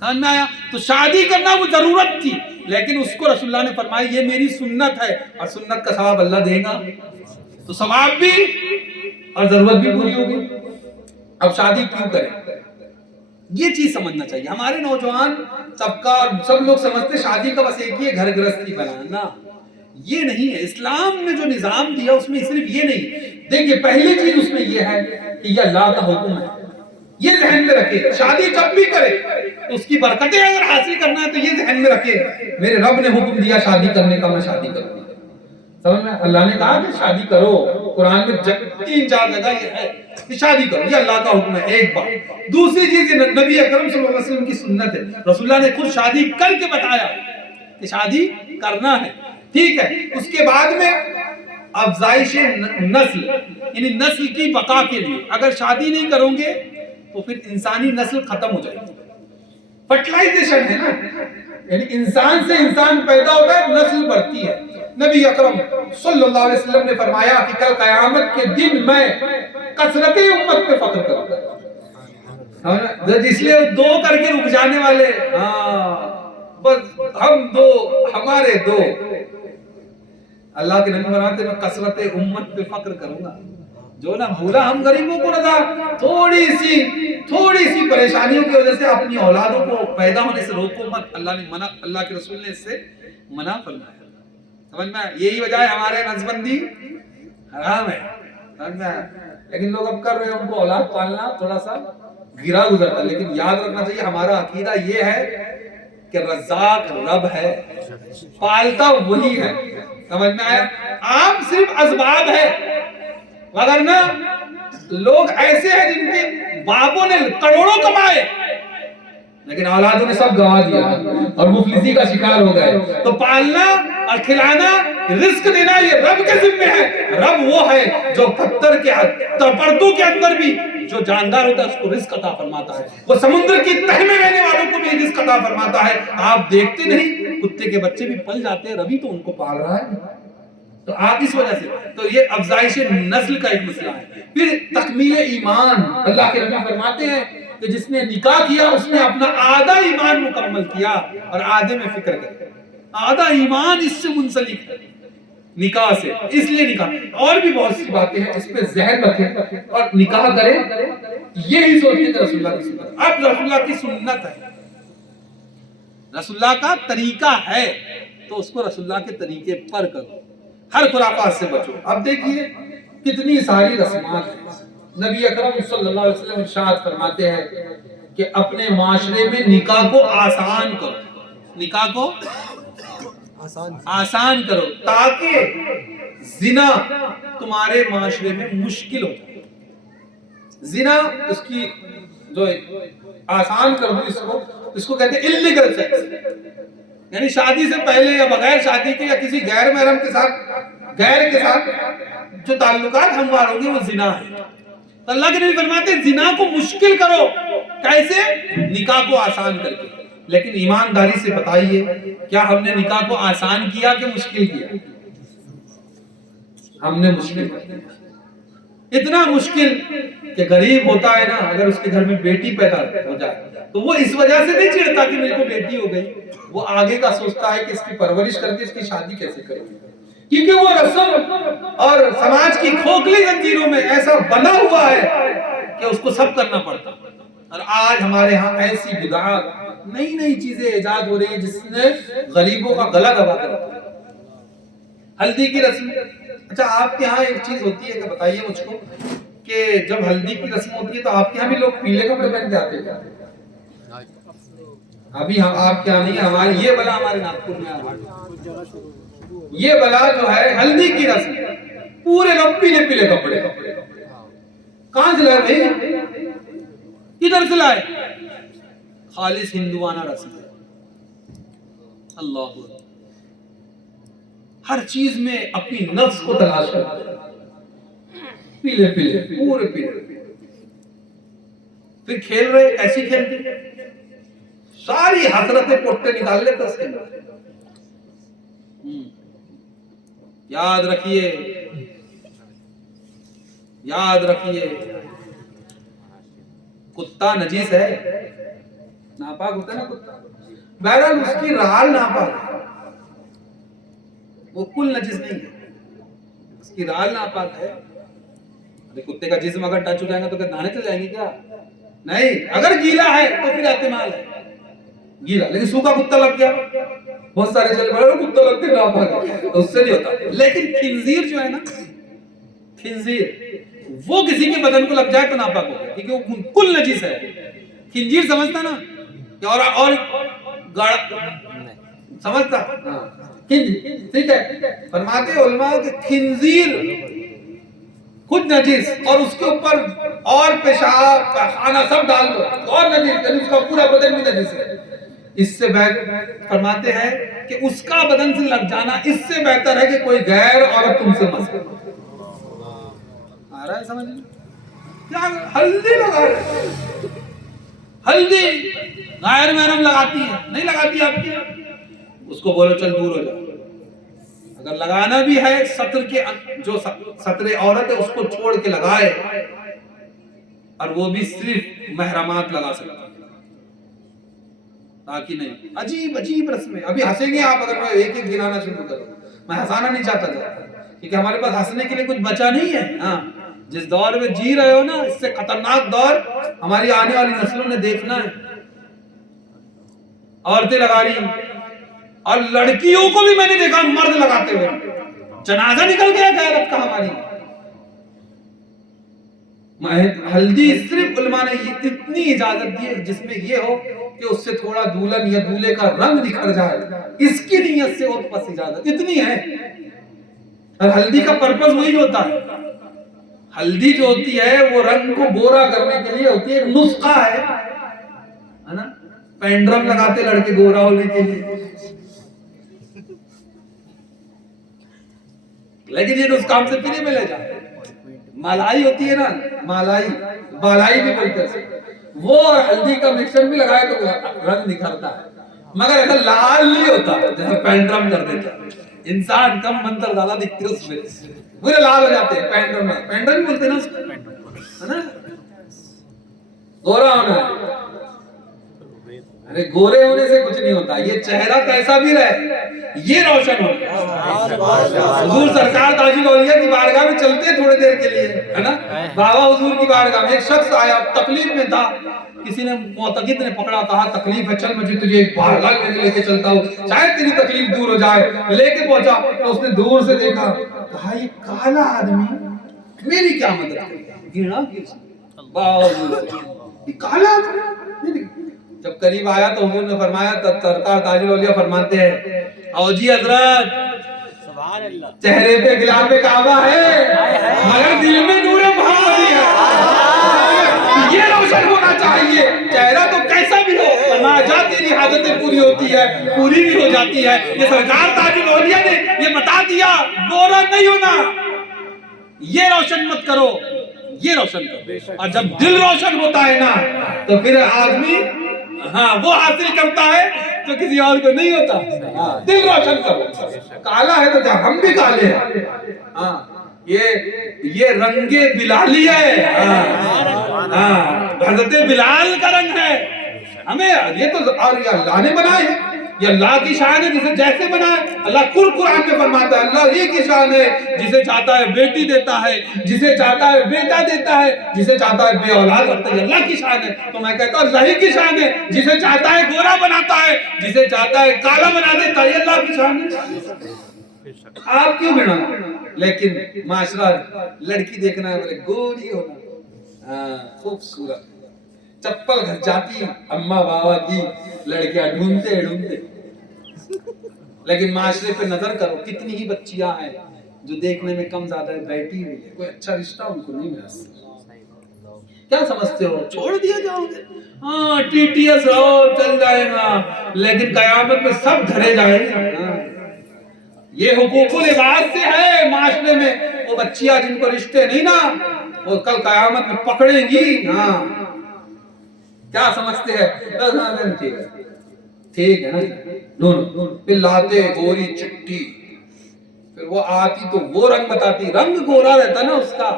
سمجھ میں آیا؟ تو شادی کرنا وہ ضرورت تھی, لیکن اس کو رسول اللہ نے فرمایا یہ میری سنت ہے, اور سنت کا ثواب اللہ دے گا. تو ثواب بھی اور ضرورت بھی پوری ہوگی. اب شادی کیوں کریں, یہ چیز سمجھنا چاہیے. ہمارے نوجوان طبقہ اور سب لوگ سمجھتے شادی کا بس ایک ہی ہے گھر گرہستی بنانا. یہ نہیں ہے. اسلام نے جو نظام دیا اس میں صرف یہ نہیں. دیکھیے پہلی چیز اس میں یہ ہے کہ یہ اللہ کا حکم ہے, یہ ذہن میں رکھے. شادی جب بھی کرے تو اس کی برکتیں اگر حاصل کرنا ہے تو یہ ذہن میں رکھے میرے رب نے حکم دیا شادی کرنے کا, میں شادی کروں. سمجھ میں؟ اللہ نے کہا کہ شادی کرو, قرآن میں 3-4 جگہ یہ ہے کہ شادی کرو, یہ اللہ کا حکم ہے. ایک بات. دوسری چیز نبی اکرم صلی اللہ علیہ وسلم کی سنت ہے. رسول اللہ نے خود شادی کر کے بتایا کہ شادی کرنا ہے. ٹھیک ہے. اس کے بعد میں افزائش نسل, یعنی نسل کی بقا کے لیے اگر شادی نہیں کرو گے تو پھر انسانی نسل ختم ہو جائے گی. فرٹیلائزیشن ہے نا, یعنی انسان سے انسان پیدا ہوتا ہے, نسل بڑھتی ہے. نبی اکرم صلی اللہ علیہ وسلم نے فرمایا کہ کل قیامت کے دن میں کثرت امت پہ فخر کروں گا. اس لیے 2 کر کے رک جانے والے, بس ہم 2 ہمارے 2. اللہ کے نبی فرماتے ہیں میں کثرت امت پہ فخر کروں گا. جو نہ بھولا ہم غریبوں کو رضا تھوڑی سی پریشانیوں کی وجہ سے اپنی اولادوں کو پیدا ہونے سے روکو مت. اللہ نے منع, اللہ کے رسول نے اس سے منع فرمایا. سمجھ میں؟ یہی وجہ ہے ہمارے نسبندی حرام ہے. سمجھ میں؟ لیکن لوگ اب کر رہے ہیں, ان کو اولاد پالنا تھوڑا سا گرا گزرتا. لیکن یاد رکھنا چاہیے ہمارا عقیدہ یہ ہے کہ رزاق رب ہے, پالتا وہی ہے. سمجھ میں آیا؟ آپ صرف اسباب ہے, وگرنہ لوگ ایسے ہیں جن کے باپوں نے کروڑوں کمائے لیکن اولادوں نے سب گوا دیا اور مفلسی کا شکار ہو گئے. تو پالنا اور کھلانا, رزق دینا یہ رب کے ذمہ ہے. رب وہ ہے جو پتھر کے پردوں کے اندر بھی جو جاندار ہوتا ہے اس کو رزق عطا فرماتا ہے. وہ سمندر کی تہ میں رہنے والوں کو بھی رزق عطا فرماتا ہے. آپ دیکھتے نہیں کتے کے بچے بھی پل جاتے ہیں, ربی تو ان کو پال رہا ہے. تو آپ اس وجہ سے, تو یہ افزائش نسل کا ایک مسئلہ ہے. پھر تکمیل ایمان, اللہ کے نبی فرماتے ہیں کہ جس نے نکاح کیا اس نے اپنا آدھا ایمان مکمل کیا اور آدھے میں فکر کرے. آدھا ایمان اس سے منسلک ہے نکاح سے, اس لیے نکاح. اور بھی بہت سی باتیں ہیں, اس پہ ذہن رکھیں اور نکاح کریں. یہی سوچتے کہ رسول اللہ کی سنت. اب رسول اللہ کی سنت ہے, رسول اللہ کا طریقہ ہے, تو اس کو رسول اللہ کے طریقے پر کرو, ہر خرافات سے بچو. اب دیکھیے کتنی ساری رسمات ہیں. نبی اکرم صلی اللہ علیہ وسلم ارشاد فرماتے ہیں کہ اپنے معاشرے میں نکاح کو آسان کرو, نکاح کو آسان کرو تاکہ زنا تمہارے معاشرے میں مشکل ہو جائے. زنا اس کی جو آسان کر دو, اس کو کہتے ہیں اللیگل سیکس, یعنی شادی سے پہلے یا بغیر شادی کے یا کسی غیر محرم کے ساتھ جو تعلقات ہموار ہوں گے وہ زنا ہے. تو اللہ کے نبی فرماتے ہیں زنا کو مشکل کرو. کیسے؟ نکاح کو آسان کر کے. لیکن ایمانداری سے بتائیے کیا ہم نے نکاح کو آسان کیا کہ مشکل کیا؟ ہم نے مشکل کیا. اتنا مشکل کہ غریب ہوتا ہے نا, اگر اس کے گھر میں بیٹی پیدا ہو جائے تو وہ اس وجہ سے نہیں چڑھتا کہ میرے کو بیٹی ہو گئی, وہ آگے کا سوچتا ہے کہ اس کی پرورش کر کے اس کی شادی کیسے کریں گے, کیونکہ وہ رسم اور سماج کی کھوکھلی زنجیروں میں ایسا بنا ہوا ہے کہ اس کو سب کرنا پڑتا. اور آج ہمارے ہاں ایسی بدعات نئی نئی چیزیں ایجاد ہو رہی ہیں جس نے غریبوں کا گلا دبا کر رکھا ہے. ہلدی کی رسم. اچھا آپ کے ہاں ایک چیز ہوتی ہے کہ بتائیے مجھ کو کہ جب ہلدی کی رسم ہوتی ہے تو آپ کے ہاں بھی لوگ پیلے کپڑے پہن کے آتے ہیں؟ ابھی ہم آپ کے ہاں نہیں, ہماری یہ بلا ہمارے ناگپور میں آ رہی. یہ بلا جو ہے ہلدی کی رسم, پورے لوگ پیلے پیلے کپڑے. کہاں سے لائے بھائی؟ کدھر سے لائے؟ خالص ہندوانہ رسم ہے. اللہ ہر چیز میں اپنی نفس کو تلاش کرتے ہیں, پیلے پیلے پورے پیلے. پھر کھیل رہے, ایسی کھیلتے ساری حسرتیں پوٹے نکال لیتے اس کے اندر. یاد رکھیے, یاد رکھیے, کتا نجیس ہے, ناپاک ہوتا ہے نا کتا. بہرحال اس کی رال ناپاک ہے, وہ کل نجس نہیں ہے, اس کی رال ناپاک ہے. کتے کا جسم اگر ٹچ ہو جائے گا تو کیا نہانے چل جائیں گے کیا؟ نہیں. اگر گیلا ہے تو پھر احتمال ہے گیلا, لیکن سوکھا کتا لگ گیا, بہت سارے چل پڑے کتا لگ کے ناپاک ہے, اس سے نہیں ہوتا. لیکن خنزیر جو ہے نا, خنزیر وہ کسی کے بدن کو لگ جائے تو ناپاک ہو گیا, کیونکہ وہ کل نجس ہے. خنزیر سمجھتا نا, اور سمجھتا ٹھیک ہے. فرماتے علماء کہ خنزیر خود نجس اور اس کے اوپر اور پیشاب خانہ سب ڈال دو اور نجس, یعنی اس کا پورا بدن بھی نجس ہے. اس سے بہتر فرماتے ہیں کہ اس کا بدن سے لگ جانا اس سے بہتر ہے کہ کوئی غیر عورت تم سے مس کرے. آ رہا ہے سمجھ میں؟ کیا ہلدی لگا رہے, ہلدی غیر محرم لگاتی ہے, نہیں لگاتی آپ کی, اس کو بولو چل دور ہو جا. اگر لگانا بھی ہے سطر کے جو سطر عورت ہے اس کو چھوڑ کے لگائے, اور وہ بھی صرف محرمات لگا سکتا ہے, تاکہ نہیں. عجیب عجیب رسمیں. ابھی ہنسیں گے آپ اگر میں ایک ایک گنانا شروع کروں. میں ہنسانا نہیں چاہتا تھا کیونکہ ہمارے پاس ہنسنے کے لیے کچھ بچا نہیں ہے. ہاں, جس دور میں جی رہے ہو نا, اس سے خطرناک دور ہماری آنے والی نسلوں نے دیکھنا ہے. عورتیں لگا رہی, اور لڑکیوں کو بھی میں نے دیکھا مرد لگاتے ہوئے. جنازہ نکل گیا غیرت کا ہماری. ہلدی صرف علماء نے اتنی اجازت دی ہے جس میں یہ ہو کہ اس سے تھوڑا دلہن یا دولہے کا رنگ نکھر جائے, اس کی نیت سے ہو تو بس اجازت اتنی ہے. اور ہلدی کا پرپس وہی ہوتا ہے. ہلدی جو ہوتی ہے وہ رنگ کو گورا کرنے کے لیے ہوتی ہے, ایک نسخہ ہے نا. پینڈرم لگاتے لڑکے گورا ہونے کے لیے, لیکن یہ نسخہ ہم سے فری میں لے جاتے. مالائی ہوتی ہے نا, مالائی, بالائی بھی بولتے ہیں, وہ اور ہلدی کا مکسچر بھی لگائے تو رنگ نکھرتا ہے, مگر اگر لال نہیں ہوتا جیسے پینڈرم کر دیتا. انسان کم منتر زیادہ دکھتے اس میں, پورے لال ہو جاتے ہیں. پینڈرم, پینڈرم بولتے ہیں نا اس کو, ہے نا, گورا ہونا ہے. ارے گورے ہونے سے کچھ نہیں ہوتا, یہ چہرہ کیسا بھی رہے یہ روشن ہو. حضور سرکار تاج الاولیاء کی بارگاہ میں چلتے تھوڑے دیر کے لیے, ہے نا. بابا حضور کی بارگاہ میں ایک شخص آیا, تکلیف میں تھا. کسی نے معتقد نے پکڑا, کہا تکلیف ہے, چل مجھے تجھے ایک بارگاہ میں لے کے چلتا ہوں, شاید تیری تکلیف دور ہو جائے. لے کے پہنچا تو اس نے دور سے دیکھا, کہا یہ کالا آدمی میری کیا مدد کرے, گھڑا یہ کالا آدمی. جب قریب آیا تو حضور نے فرمایا, سرکار تاج الاولیاء فرماتے ہیں, او جی حضرت, چہرے پہ غلاف کعبہ ہے مگر دل میں نور محمدی ہے. یہ روشن ہونا چاہیے. چہرہ تو کیسا بھی ہو, فرمایا جا تیری حاجتیں پوری ہوتی ہے, پوری بھی ہو جاتی ہے. یہ سرکار تاج الاولیاء نے یہ بتا دیا, گورا نہیں ہونا. یہ روشن مت کرو، یہ روشن کرو. اور جب دل روشن ہوتا ہے نا تو پھر آدمی ہاں وہ حاصل کرتا ہے جو کسی اور کو نہیں ہوتا. دل روشن کرو. کالا ہے تو ہم بھی کالے ہیں. ہاں یہ رنگ بلالی ہے. ہاں حضرت بلال کا رنگ ہے. ہمیں یہ تو اللہ نے بنائے ہیں، یہ اللہ کی شان ہے جسے جیسے بنائے. اللہ قرآن میں فرماتا ہے اللہ ہی کی شان ہے، جسے چاہتا ہے بیٹی دیتا ہے، جسے چاہتا ہے بیٹا دیتا ہے، جسے چاہتا ہے بے اولاد رکھتا ہے. اللہ کی شان ہے. تو میں کہتا ہوں اللہ ہی کی شان ہے، جسے چاہتا ہے گورا بناتا ہے، جسے چاہتا ہے کالا بنا دیتا ہے. یہ اللہ کی شان ہے. آپ کیوں بنا؟ لیکن معاشرہ لڑکی دیکھنا ہے بولے گوری ہونا خوبصورت. چپل گھر جاتی اماں بابا کی لڑکیاں ڈھونڈتے ڈھونڈتے. لیکن معاشرے پہ نظر کرو کتنی ہی بچیاں ہیں جو دیکھنے میں کم زیادہ بیٹھی ہوئی ہے، کوئی اچھا رشتہ ان کو نہیں ملا. کیا سمجھتے ہو چھوڑ دیا جاؤ گے؟ ہاں ٹی ٹی ایس رہو چل جائے گا، لیکن قیامت میں سب دھرے جائیں گے. یہ حقوق العباد سے ہے معاشرے میں. وہ بچیاں جن کو رشتے نہیں نا وہ کل قیامت میں پکڑیں گی. ہاں کیا سمجھتے ہیں؟ ٹھیک ہے نا. پھر لاتے گوری چٹی، پھر وہ آتی تو وہ رنگ بتاتی. رنگ گورا رہتا نا اس کا،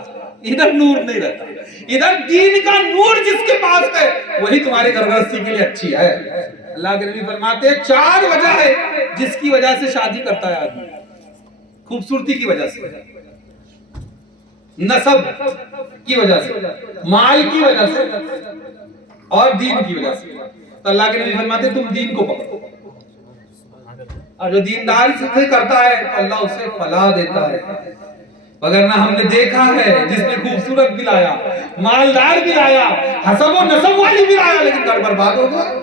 ادھر نور نہیں رہتا. ادھر دین کا نور جس کے پاس ہے وہی تمہاری گھرگرستی کے لیے اچھی ہے. اللہ کے نبی فرماتے ہیں 4 وجہ ہے جس کی وجہ سے شادی کرتا ہے آدمی. خوبصورتی کی وجہ سے، نسب کی وجہ سے، مال کی وجہ سے اور دین کی وجہ سے. تو اللہ کے نبی فرماتے ہیں تم دین کو پکڑو، اور جو دیندار سے کرتا ہے تو اللہ اسے فلاح دیتا ہے. وگرنہ ہم نے دیکھا ہے جس نے خوبصورت بھی لایا، مالدار بھی لایا، حسب و نسب والی بھی لایا، لیکن گھر برباد ہو گیا.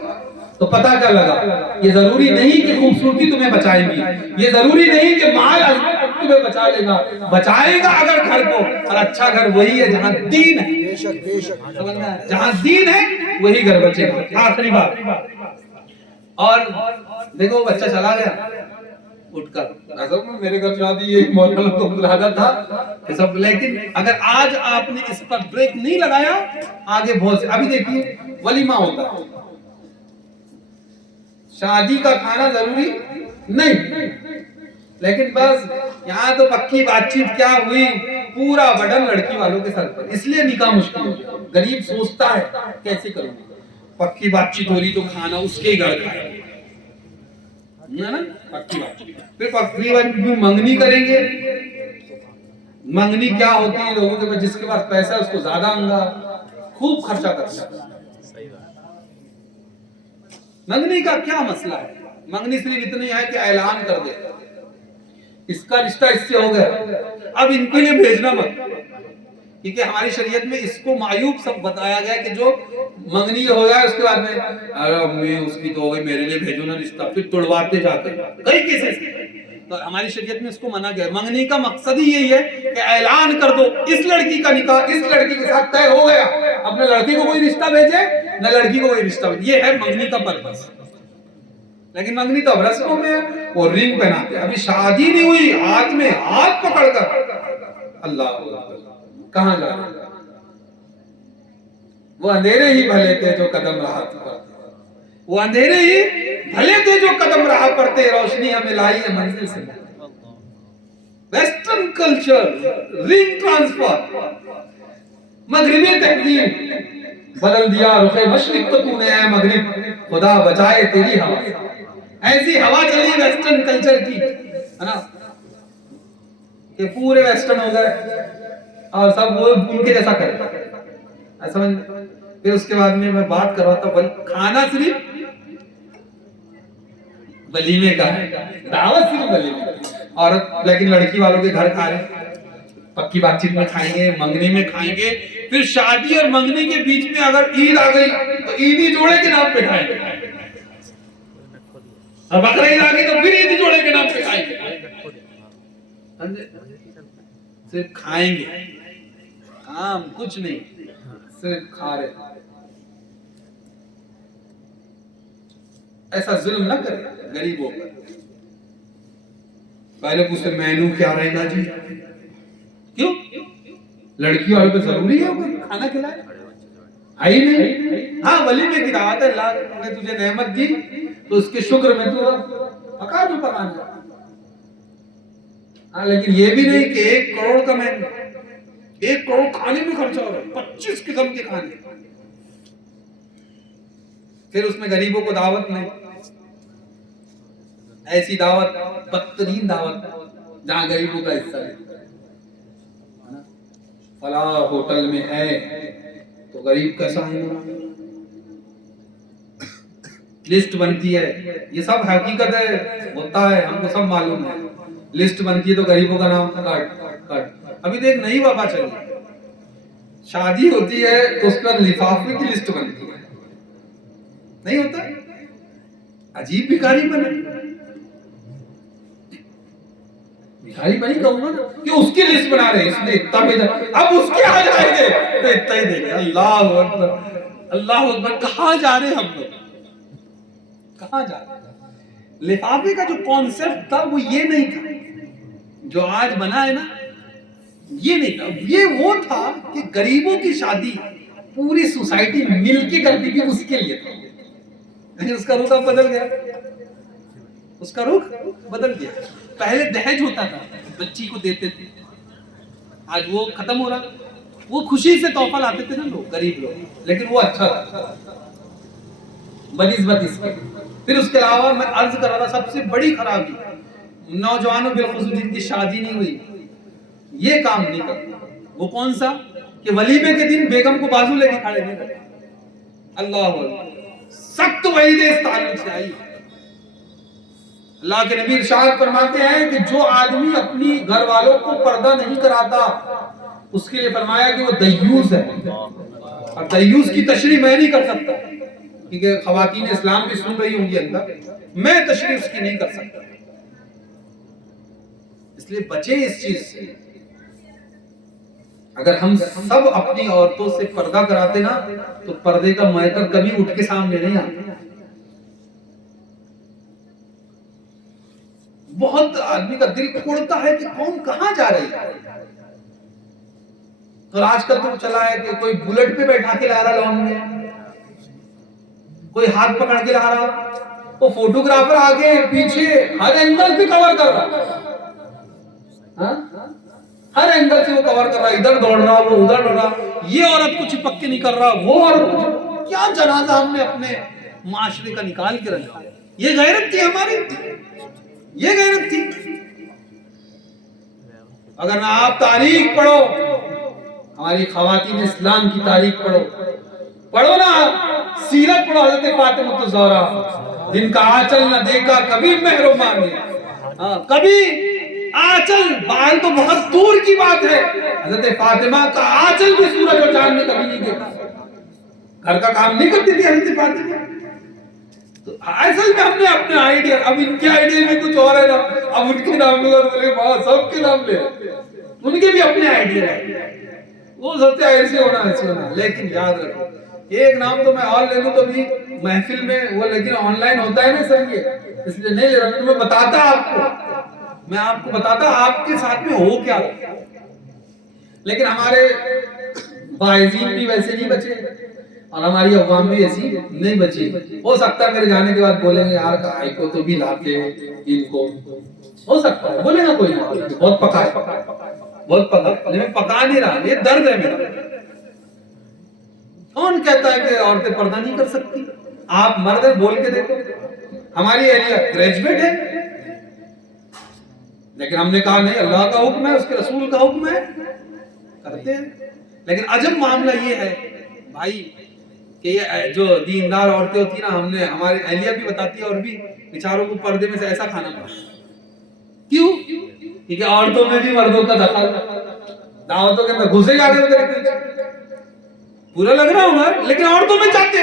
تو پتہ کیا لگا؟ یہ ضروری نہیں کہ خوبصورتی تمہیں بچائے گی، یہ ضروری نہیں کہ مال تمہیں بچا لے گا. بچائے گا اگر گھر کو، اور اچھا گھر وہی ہے جہاں دین ہے. جہاں دین ہے وہی گھر بچے گا. آخری بات، اور دیکھو بچہ چلا گیا اٹھ کر میرے گھر شادی ایک مولانا کو بلایا تھا سب. لیکن اگر آج آپ نے اس پر بریک نہیں لگایا آگے بہت سے. ابھی دیکھیے ولیمہ ہوتا ہے، شادی کا کھانا ضروری نہیں، لیکن بس یہاں تو پکی بات چیت کیا ہوئی، پورا بڑن لڑکی والوں کے سر پر. اس لیے نکاح مشکل ہے. غریب سوچتا ہے کیسے کروں گا، پکی بات چیت ہو رہی تو کھانا اس کے ہی گھر کھائے نا. پکی بات چیت پھر پکی بات منگنی کریں گے. منگنی کیا ہوتی ہے؟ لوگوں کے پاس جس کے پاس پیسہ ہے اس کو زیادہ ہنگا خوب خرچہ کرتا ہے. منگنی کا کیا مسئلہ ہے؟ منگنی صرف اتنی ہے کہ اعلان کر دے اس کا رشتہ اس سے ہو گیا، اب ان کے لیے بھیجنا مت. کیونکہ ہماری شریعت میں اس کو معیوب سب بتایا گیا کہ جو منگنی ہو جائے اس کے بعد میں ارے امی اس کی تو ہو گئی میرے لیے بھیجو نا رشتہ، پھر تڑواتے جاتے کئی کیسز. تو ہماری شریعت میں اس کو منع کیا. منگنی کا مقصد ہی یہی ہے کہ اعلان کر دو اس لڑکی کا نکاح اس لڑکی کے ساتھ طے ہو گیا، اب نہ لڑکی کو کوئی رشتہ بھیجے نہ لڑکی کو کوئی رشتہ بھیجے. یہ ہے منگنی کا پرپس. لیکن منگنی تو اب رسموں میں ہے، وہ رنگ پہناتے ہیں. ابھی شادی نہیں ہوئی ہاتھ میں ہاتھ پکڑ کر اللہ کہاں جا رہے ہیں؟ وہ اندھیرے ہی بھلے تھے جو قدم راہ پر، وہ اندھیرے ہی بھلے تھے جو قدم راہ پر تھے، روشنی ہمیں لائی ہے منزل سے. ویسٹرن کلچر، رنگ ٹرانسفر، مغربی تہذیب بدل دیا رخ مشرق کو تو نے اے مغرب، خدا بچائے تیری ہوا. ایسی ہوا چلی ویسٹرن کلچر کی ہے نا کہ پورے ویسٹرن ہو گئے اور سب وہ ان کے جیسا کرے. سمجھ. پھر اس کے بعد میں بات کر رہا تھا کھانا صرف ولیمے کا ہے، دعوت صرف ولیمے عورت، لیکن لڑکی والوں کے گھر کھا رہے. پکی بات چیت میں کھائیں گے، منگنی میں کھائیں گے، پھر شادی اور منگنی کے بیچ میں اگر عید آ گئی تو عیدی جوڑے کے نام پہ کھائیں گے، اور بقرعید آ گئی تو پھر عیدی جوڑے کے نام پہ کھائیں گے. صرف کھائیں گے، کام کچھ نہیں، صرف کھا رہے. ایسا ظلم نہ کرے غریبوں پر. پہلے پوچھتے مینو کیا رہے گا جی؟ کیوں؟ لڑکی والوں پہ ضروری ہے وہ کھانا کھلائے؟ ہے ہی نہیں. ہاں ولیمے کی دعوت ہے, اللہ نے تجھے نعمت دی تو اس کے شکر میں تو پکا جو پکانا. ہاں لیکن یہ بھی نہیں کہ 1 کروڑ کا میں 1 کروڑ کھانے میں خرچہ ہو رہا ہے, 25 قسم کے کھانے, پھر اس میں غریبوں کو دعوت نہیں. ایسی دعوت بدترین دعوت جہاں غریبوں کا حصہ ہے. فلاں ہوٹل میں ہے تو غریب کیسا ہے, لسٹ بنتی ہے, یہ سب حقیقت ہے, ہوتا ہے, ہم کو سب معلوم ہے. لسٹ بنتی ہے تو غریبوں کا نام کاٹ. ابھی دیکھ نہیں وبا چلی, شادی ہوتی ہے تو اس پر لفافے کی لسٹ بنتی ہے, نہیں ہوتا, عجیب بھکاری بنے. بھکاری بنی کہوں گا کہ اس کی لسٹ بنا رہے, اس نے اتنا بھیجا, اب اس کے آ جائیں گے تو اتنا ہی دیں گے. اللہ اکبر, اللہ اکبر. کہاں جا رہے ہم لوگ, کہاں جا رہے؟ لفافے کا جو کانسیپٹ تھا وہ یہ نہیں تھا جو آج بنا ہے نا, یہ نہیں تھا. یہ وہ تھا کہ غریبوں کی شادی پوری سوسائٹی مل کے کرتی تھی, اس کے لیے تھا. لیکن اس کا رخ اب بدل گیا, اس کا رخ بدل گیا. پہلے دہیج ہوتا تھا, بچی کو دیتے تھے, آج وہ ختم ہو رہا. وہ خوشی سے تحفہ لاتے تھے نا لوگ, غریب لوگ, لیکن وہ اچھا تھا بنسبت اس کے. پھر اس کے علاوہ میں عرض کر رہا تھا سب سے بڑی خرابی نوجوانوں بالخصوص جن کی شادی نہیں ہوئی یہ کام نہیں کرتا. وہ کون سا کہ ولیمے کے دن بیگم کو بازو لے کے کھڑے نہیں کرتے. اللہ سخت وعید اس تعلق سے آئی. اللہ کے نبی ارشاد فرماتے ہیں کہ جو آدمی اپنی گھر والوں کو پردہ نہیں کراتا اس کے لیے فرمایا کہ وہ دیوس ہے. اور دیوس کی تشریح میں نہیں کر سکتا کیونکہ خواتین اسلام بھی سن رہی ہوں گی اندر, میں تشریح اس کی نہیں کر سکتا. اس لیے بچے اس چیز سے. اگر ہم سب اپنی عورتوں سے پردہ کراتے نا تو پردے کا میکر کبھی اٹھ کے سامنے نہیں آتا. بہت آدمی کا دل اڑتا ہے کہ کون کہاں جا رہی ہے. اور آج کل تو چلا ہے کہ کوئی بلٹ پہ بیٹھا کے لا رہا لون میں, کوئی ہاتھ پکڑ کے لا رہا, وہ فوٹوگرافر آگے پیچھے ہر اینگل سے کور کر رہا, ہر اینگل سے وہ کور کر رہا, ادھر دوڑ رہا, وہ ادھر دوڑ رہا, یہ عورت کو چپک کے نہیں کر رہا, وہ عورت کیا جنازہ ہم نے اپنے معاشرے کا نکال کے رکھا. یہ غیرت تھی ہماری, یہ غیرت تھی. اگر نہ آپ تاریخ پڑھو, ہماری خواتین اسلام کی تاریخ پڑھو نا, سیرت پڑھو حضرت فاطمہ الزہرا جن کا آنچل نہ دیکھا کبھی محرومان نے, کبھی آنچل, بال تو بہت دور کی بات ہے, حضرت فاطمہ کا آنچل بھی سورج اور چاند نے کبھی نہیں دیکھا. گھر کا کام نہیں کرتی تھی حضرت فاطمہ. تو اصل میں ہم نے اپنے آئیڈیا, اب ان کے آئیڈیا میں کچھ اور ہے نا, اب ان کے نام لے بولے وہاں سب کے نام لے, ان کے بھی اپنے آئیڈیا ہے, وہ سوچتے ہیں ایسے ہونا ایسے ہونا. لیکن یاد رکھو ایک نام تو میں اور لے لوں تو بھی محفل میں وہ, لیکن آن لائن ہوتا ہے نا سر, یہ اس لیے نہیں لے رہا. میں بتاتا آپ کو, میں آپ کو بتاتا آپ کے ساتھ میں ہو کیا. لیکن ہمارے باعثین بھی ویسے نہیں بچے اور ہماری عوام بھی ایسی نہیں بچی. ہو سکتا ہے میرے جانے کے بعد بولیں گے یار کہائی کو تو بھی لاتے ان کو, ہو سکتا ہے بولے گا کوئی نہ, بہت پکا ہے, بہت پکا. لیکن پکا نہیں رہا, یہ درد ہے میرا. کون کہتا ہے کہ عورتیں پردہ نہیں کر سکتی؟ آپ مرد ہیں, بول کے دیکھو. ہماری اہلیہ گریجویٹ ہے, لیکن ہم نے کہا نہیں, اللہ کا حکم ہے, اس کے رسول کا حکم ہے, کرتے ہیں. لیکن عجب معاملہ یہ ہے بھائی کہ یہ جو دیندار عورتیں ہوتی نا, ہم نے ہماری اہلیہ بھی بتاتی ہے اور بھی بیچاروں کو پردے میں سے ایسا کھانا پڑا. کیوں؟ کیونکہ عورتوں میں بھی مردوں کا دخل, دعوتوں کے اندر گھسے جا رہے, پورا لگ رہا ہوگا, لیکن عورتوں میں چاہتے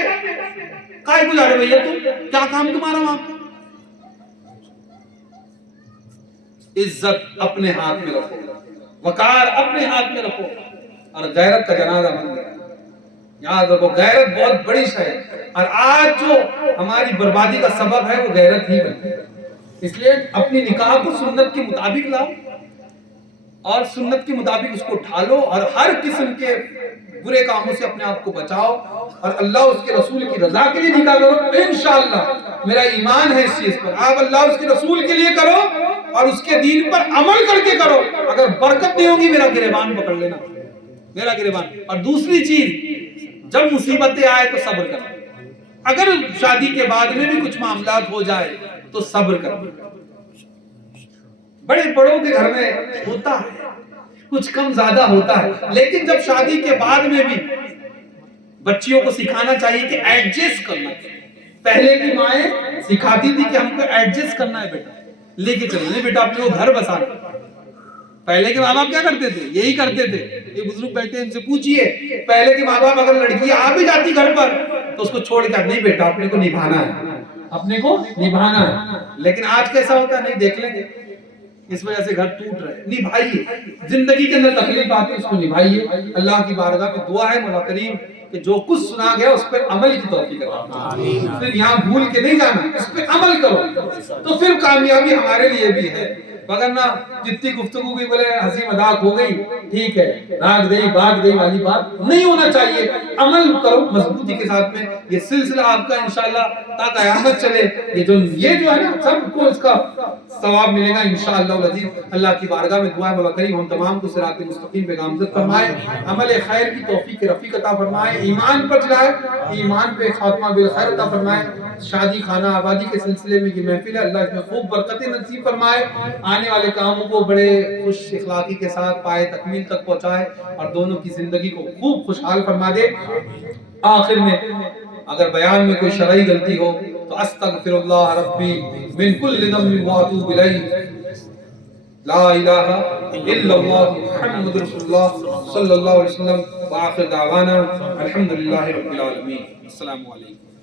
کائے کو جا رہے بھیا, تم کیا کام تمہارا وہاں پہ. عزت اپنے ہاتھ میں رکھو, وقار اپنے ہاتھ میں رکھو, اور غیرت کا جنازہ بن گیا. یاد رکھو غیرت بہت بڑی شے ہے, اور آج جو ہماری بربادی کا سبب ہے وہ غیرت ہی بن. اس لیے اپنی نکاح کو سنت کے مطابق لاؤ. اور سنت کے مطابق اس کو ڈھالو اور ہر قسم کے برے کاموں سے اپنے آپ کو بچاؤ اور اللہ اس کے رسول کی رضا کے لیے نکاح کرو. انشاءاللہ میرا ایمان ہے اس چیز پر. آپ اللہ اس کے رسول کے لیے کرو اور اس کے دین پر عمل کر کے کرو. اگر برکت نہیں ہوگی میرا گریبان پکڑ لینا, میرا گریبان. اور دوسری چیز, جب مصیبتیں آئے تو صبر کرو. اگر شادی کے بعد میں بھی کچھ معاملات ہو جائے تو صبر کرو. بڑے بڑوں کے گھر میں ہوتا ہے, کچھ کم زیادہ ہوتا ہے, لیکن جب شادی کے بعد میں بھی بچیوں کو سکھانا چاہیے کہ ایڈجسٹ کرنا. پہلے کی مائیں سکھاتی تھی کہ ہم کو ایڈجسٹ کرنا ہے بیٹا, لے کے چلو, نہیں بیٹا اپنے کو گھر بسانا. پہلے کے ماں باپ کیا کرتے تھے؟ یہی کرتے تھے. یہ بزرگ بیٹھے ان سے پوچھئے, پہلے کے ماں باپ اگر لڑکی آ بھی جاتی گھر پر تو اس کو چھوڑ کے, نہیں بیٹا اپنے کو نبھانا ہے, اپنے کو نبھانا ہے. لیکن آج کیسا ہوتا ہے؟ نہیں دیکھ لیں گے, اس وجہ سے گھر ٹوٹ رہے. نبھائیے, زندگی کے اندر تکلیف آتی ہے اس کو نبھائیے. اللہ کی بارگاہ میں دعا ہے مولا کریم کہ جو کچھ سنا گیا اس پر عمل کی توفیق عطا فرمائے. پھر یہاں بھول کے نہیں جانا, اس پہ عمل کرو تو پھر کامیابی ہمارے لیے بھی ہے. وگرنہ جتنی گفتگو کی بولے ہنسی مذاق ہو گئی, ٹھیک ہے, راگ گئی بات گئی والی بات نہیں ہونا چاہیے. عمل کرو مضبوطی کے ساتھ میں. یہ سلسلہ آپ کا انشاءاللہ تا قیامت چلے. یہ جو ہے نا, سب کو اس کا ثواب ملے گا انشاءاللہ العزیز. اللہ کی بارگاہ میں دعا ہے مولا کریم ہم تمام کو صراط مستقیم پہ گامزد فرمائے, عمل خیر کی توفیق رفیق عطا فرمائے, ایمان پر جلائے, ایمان پہ خاتمہ بالخیر عطا فرمائے. شادی خانہ آبادی کے سلسلے میں یہ محفل ہے, اللہ اس میں خوب برکتیں نصیب فرمائے. آنے والے کاموں کو بڑے خوش اخلاقی کے ساتھ پائے تکمیل تک پہنچائے اور دونوں کی زندگی کو خوب خوشحال فرما دے. آخر میں اگر بیان میں کوئی شرعی غلطی ہو تو استغفر اللہ ربی من کل ذنب واتوب الیہ. لا الہ الا اللہ محمد رسول اللہ صلی اللہ علیہ وسلم. وآخر دعوانا الحمدللہ رب العالمین. السلام علیکم.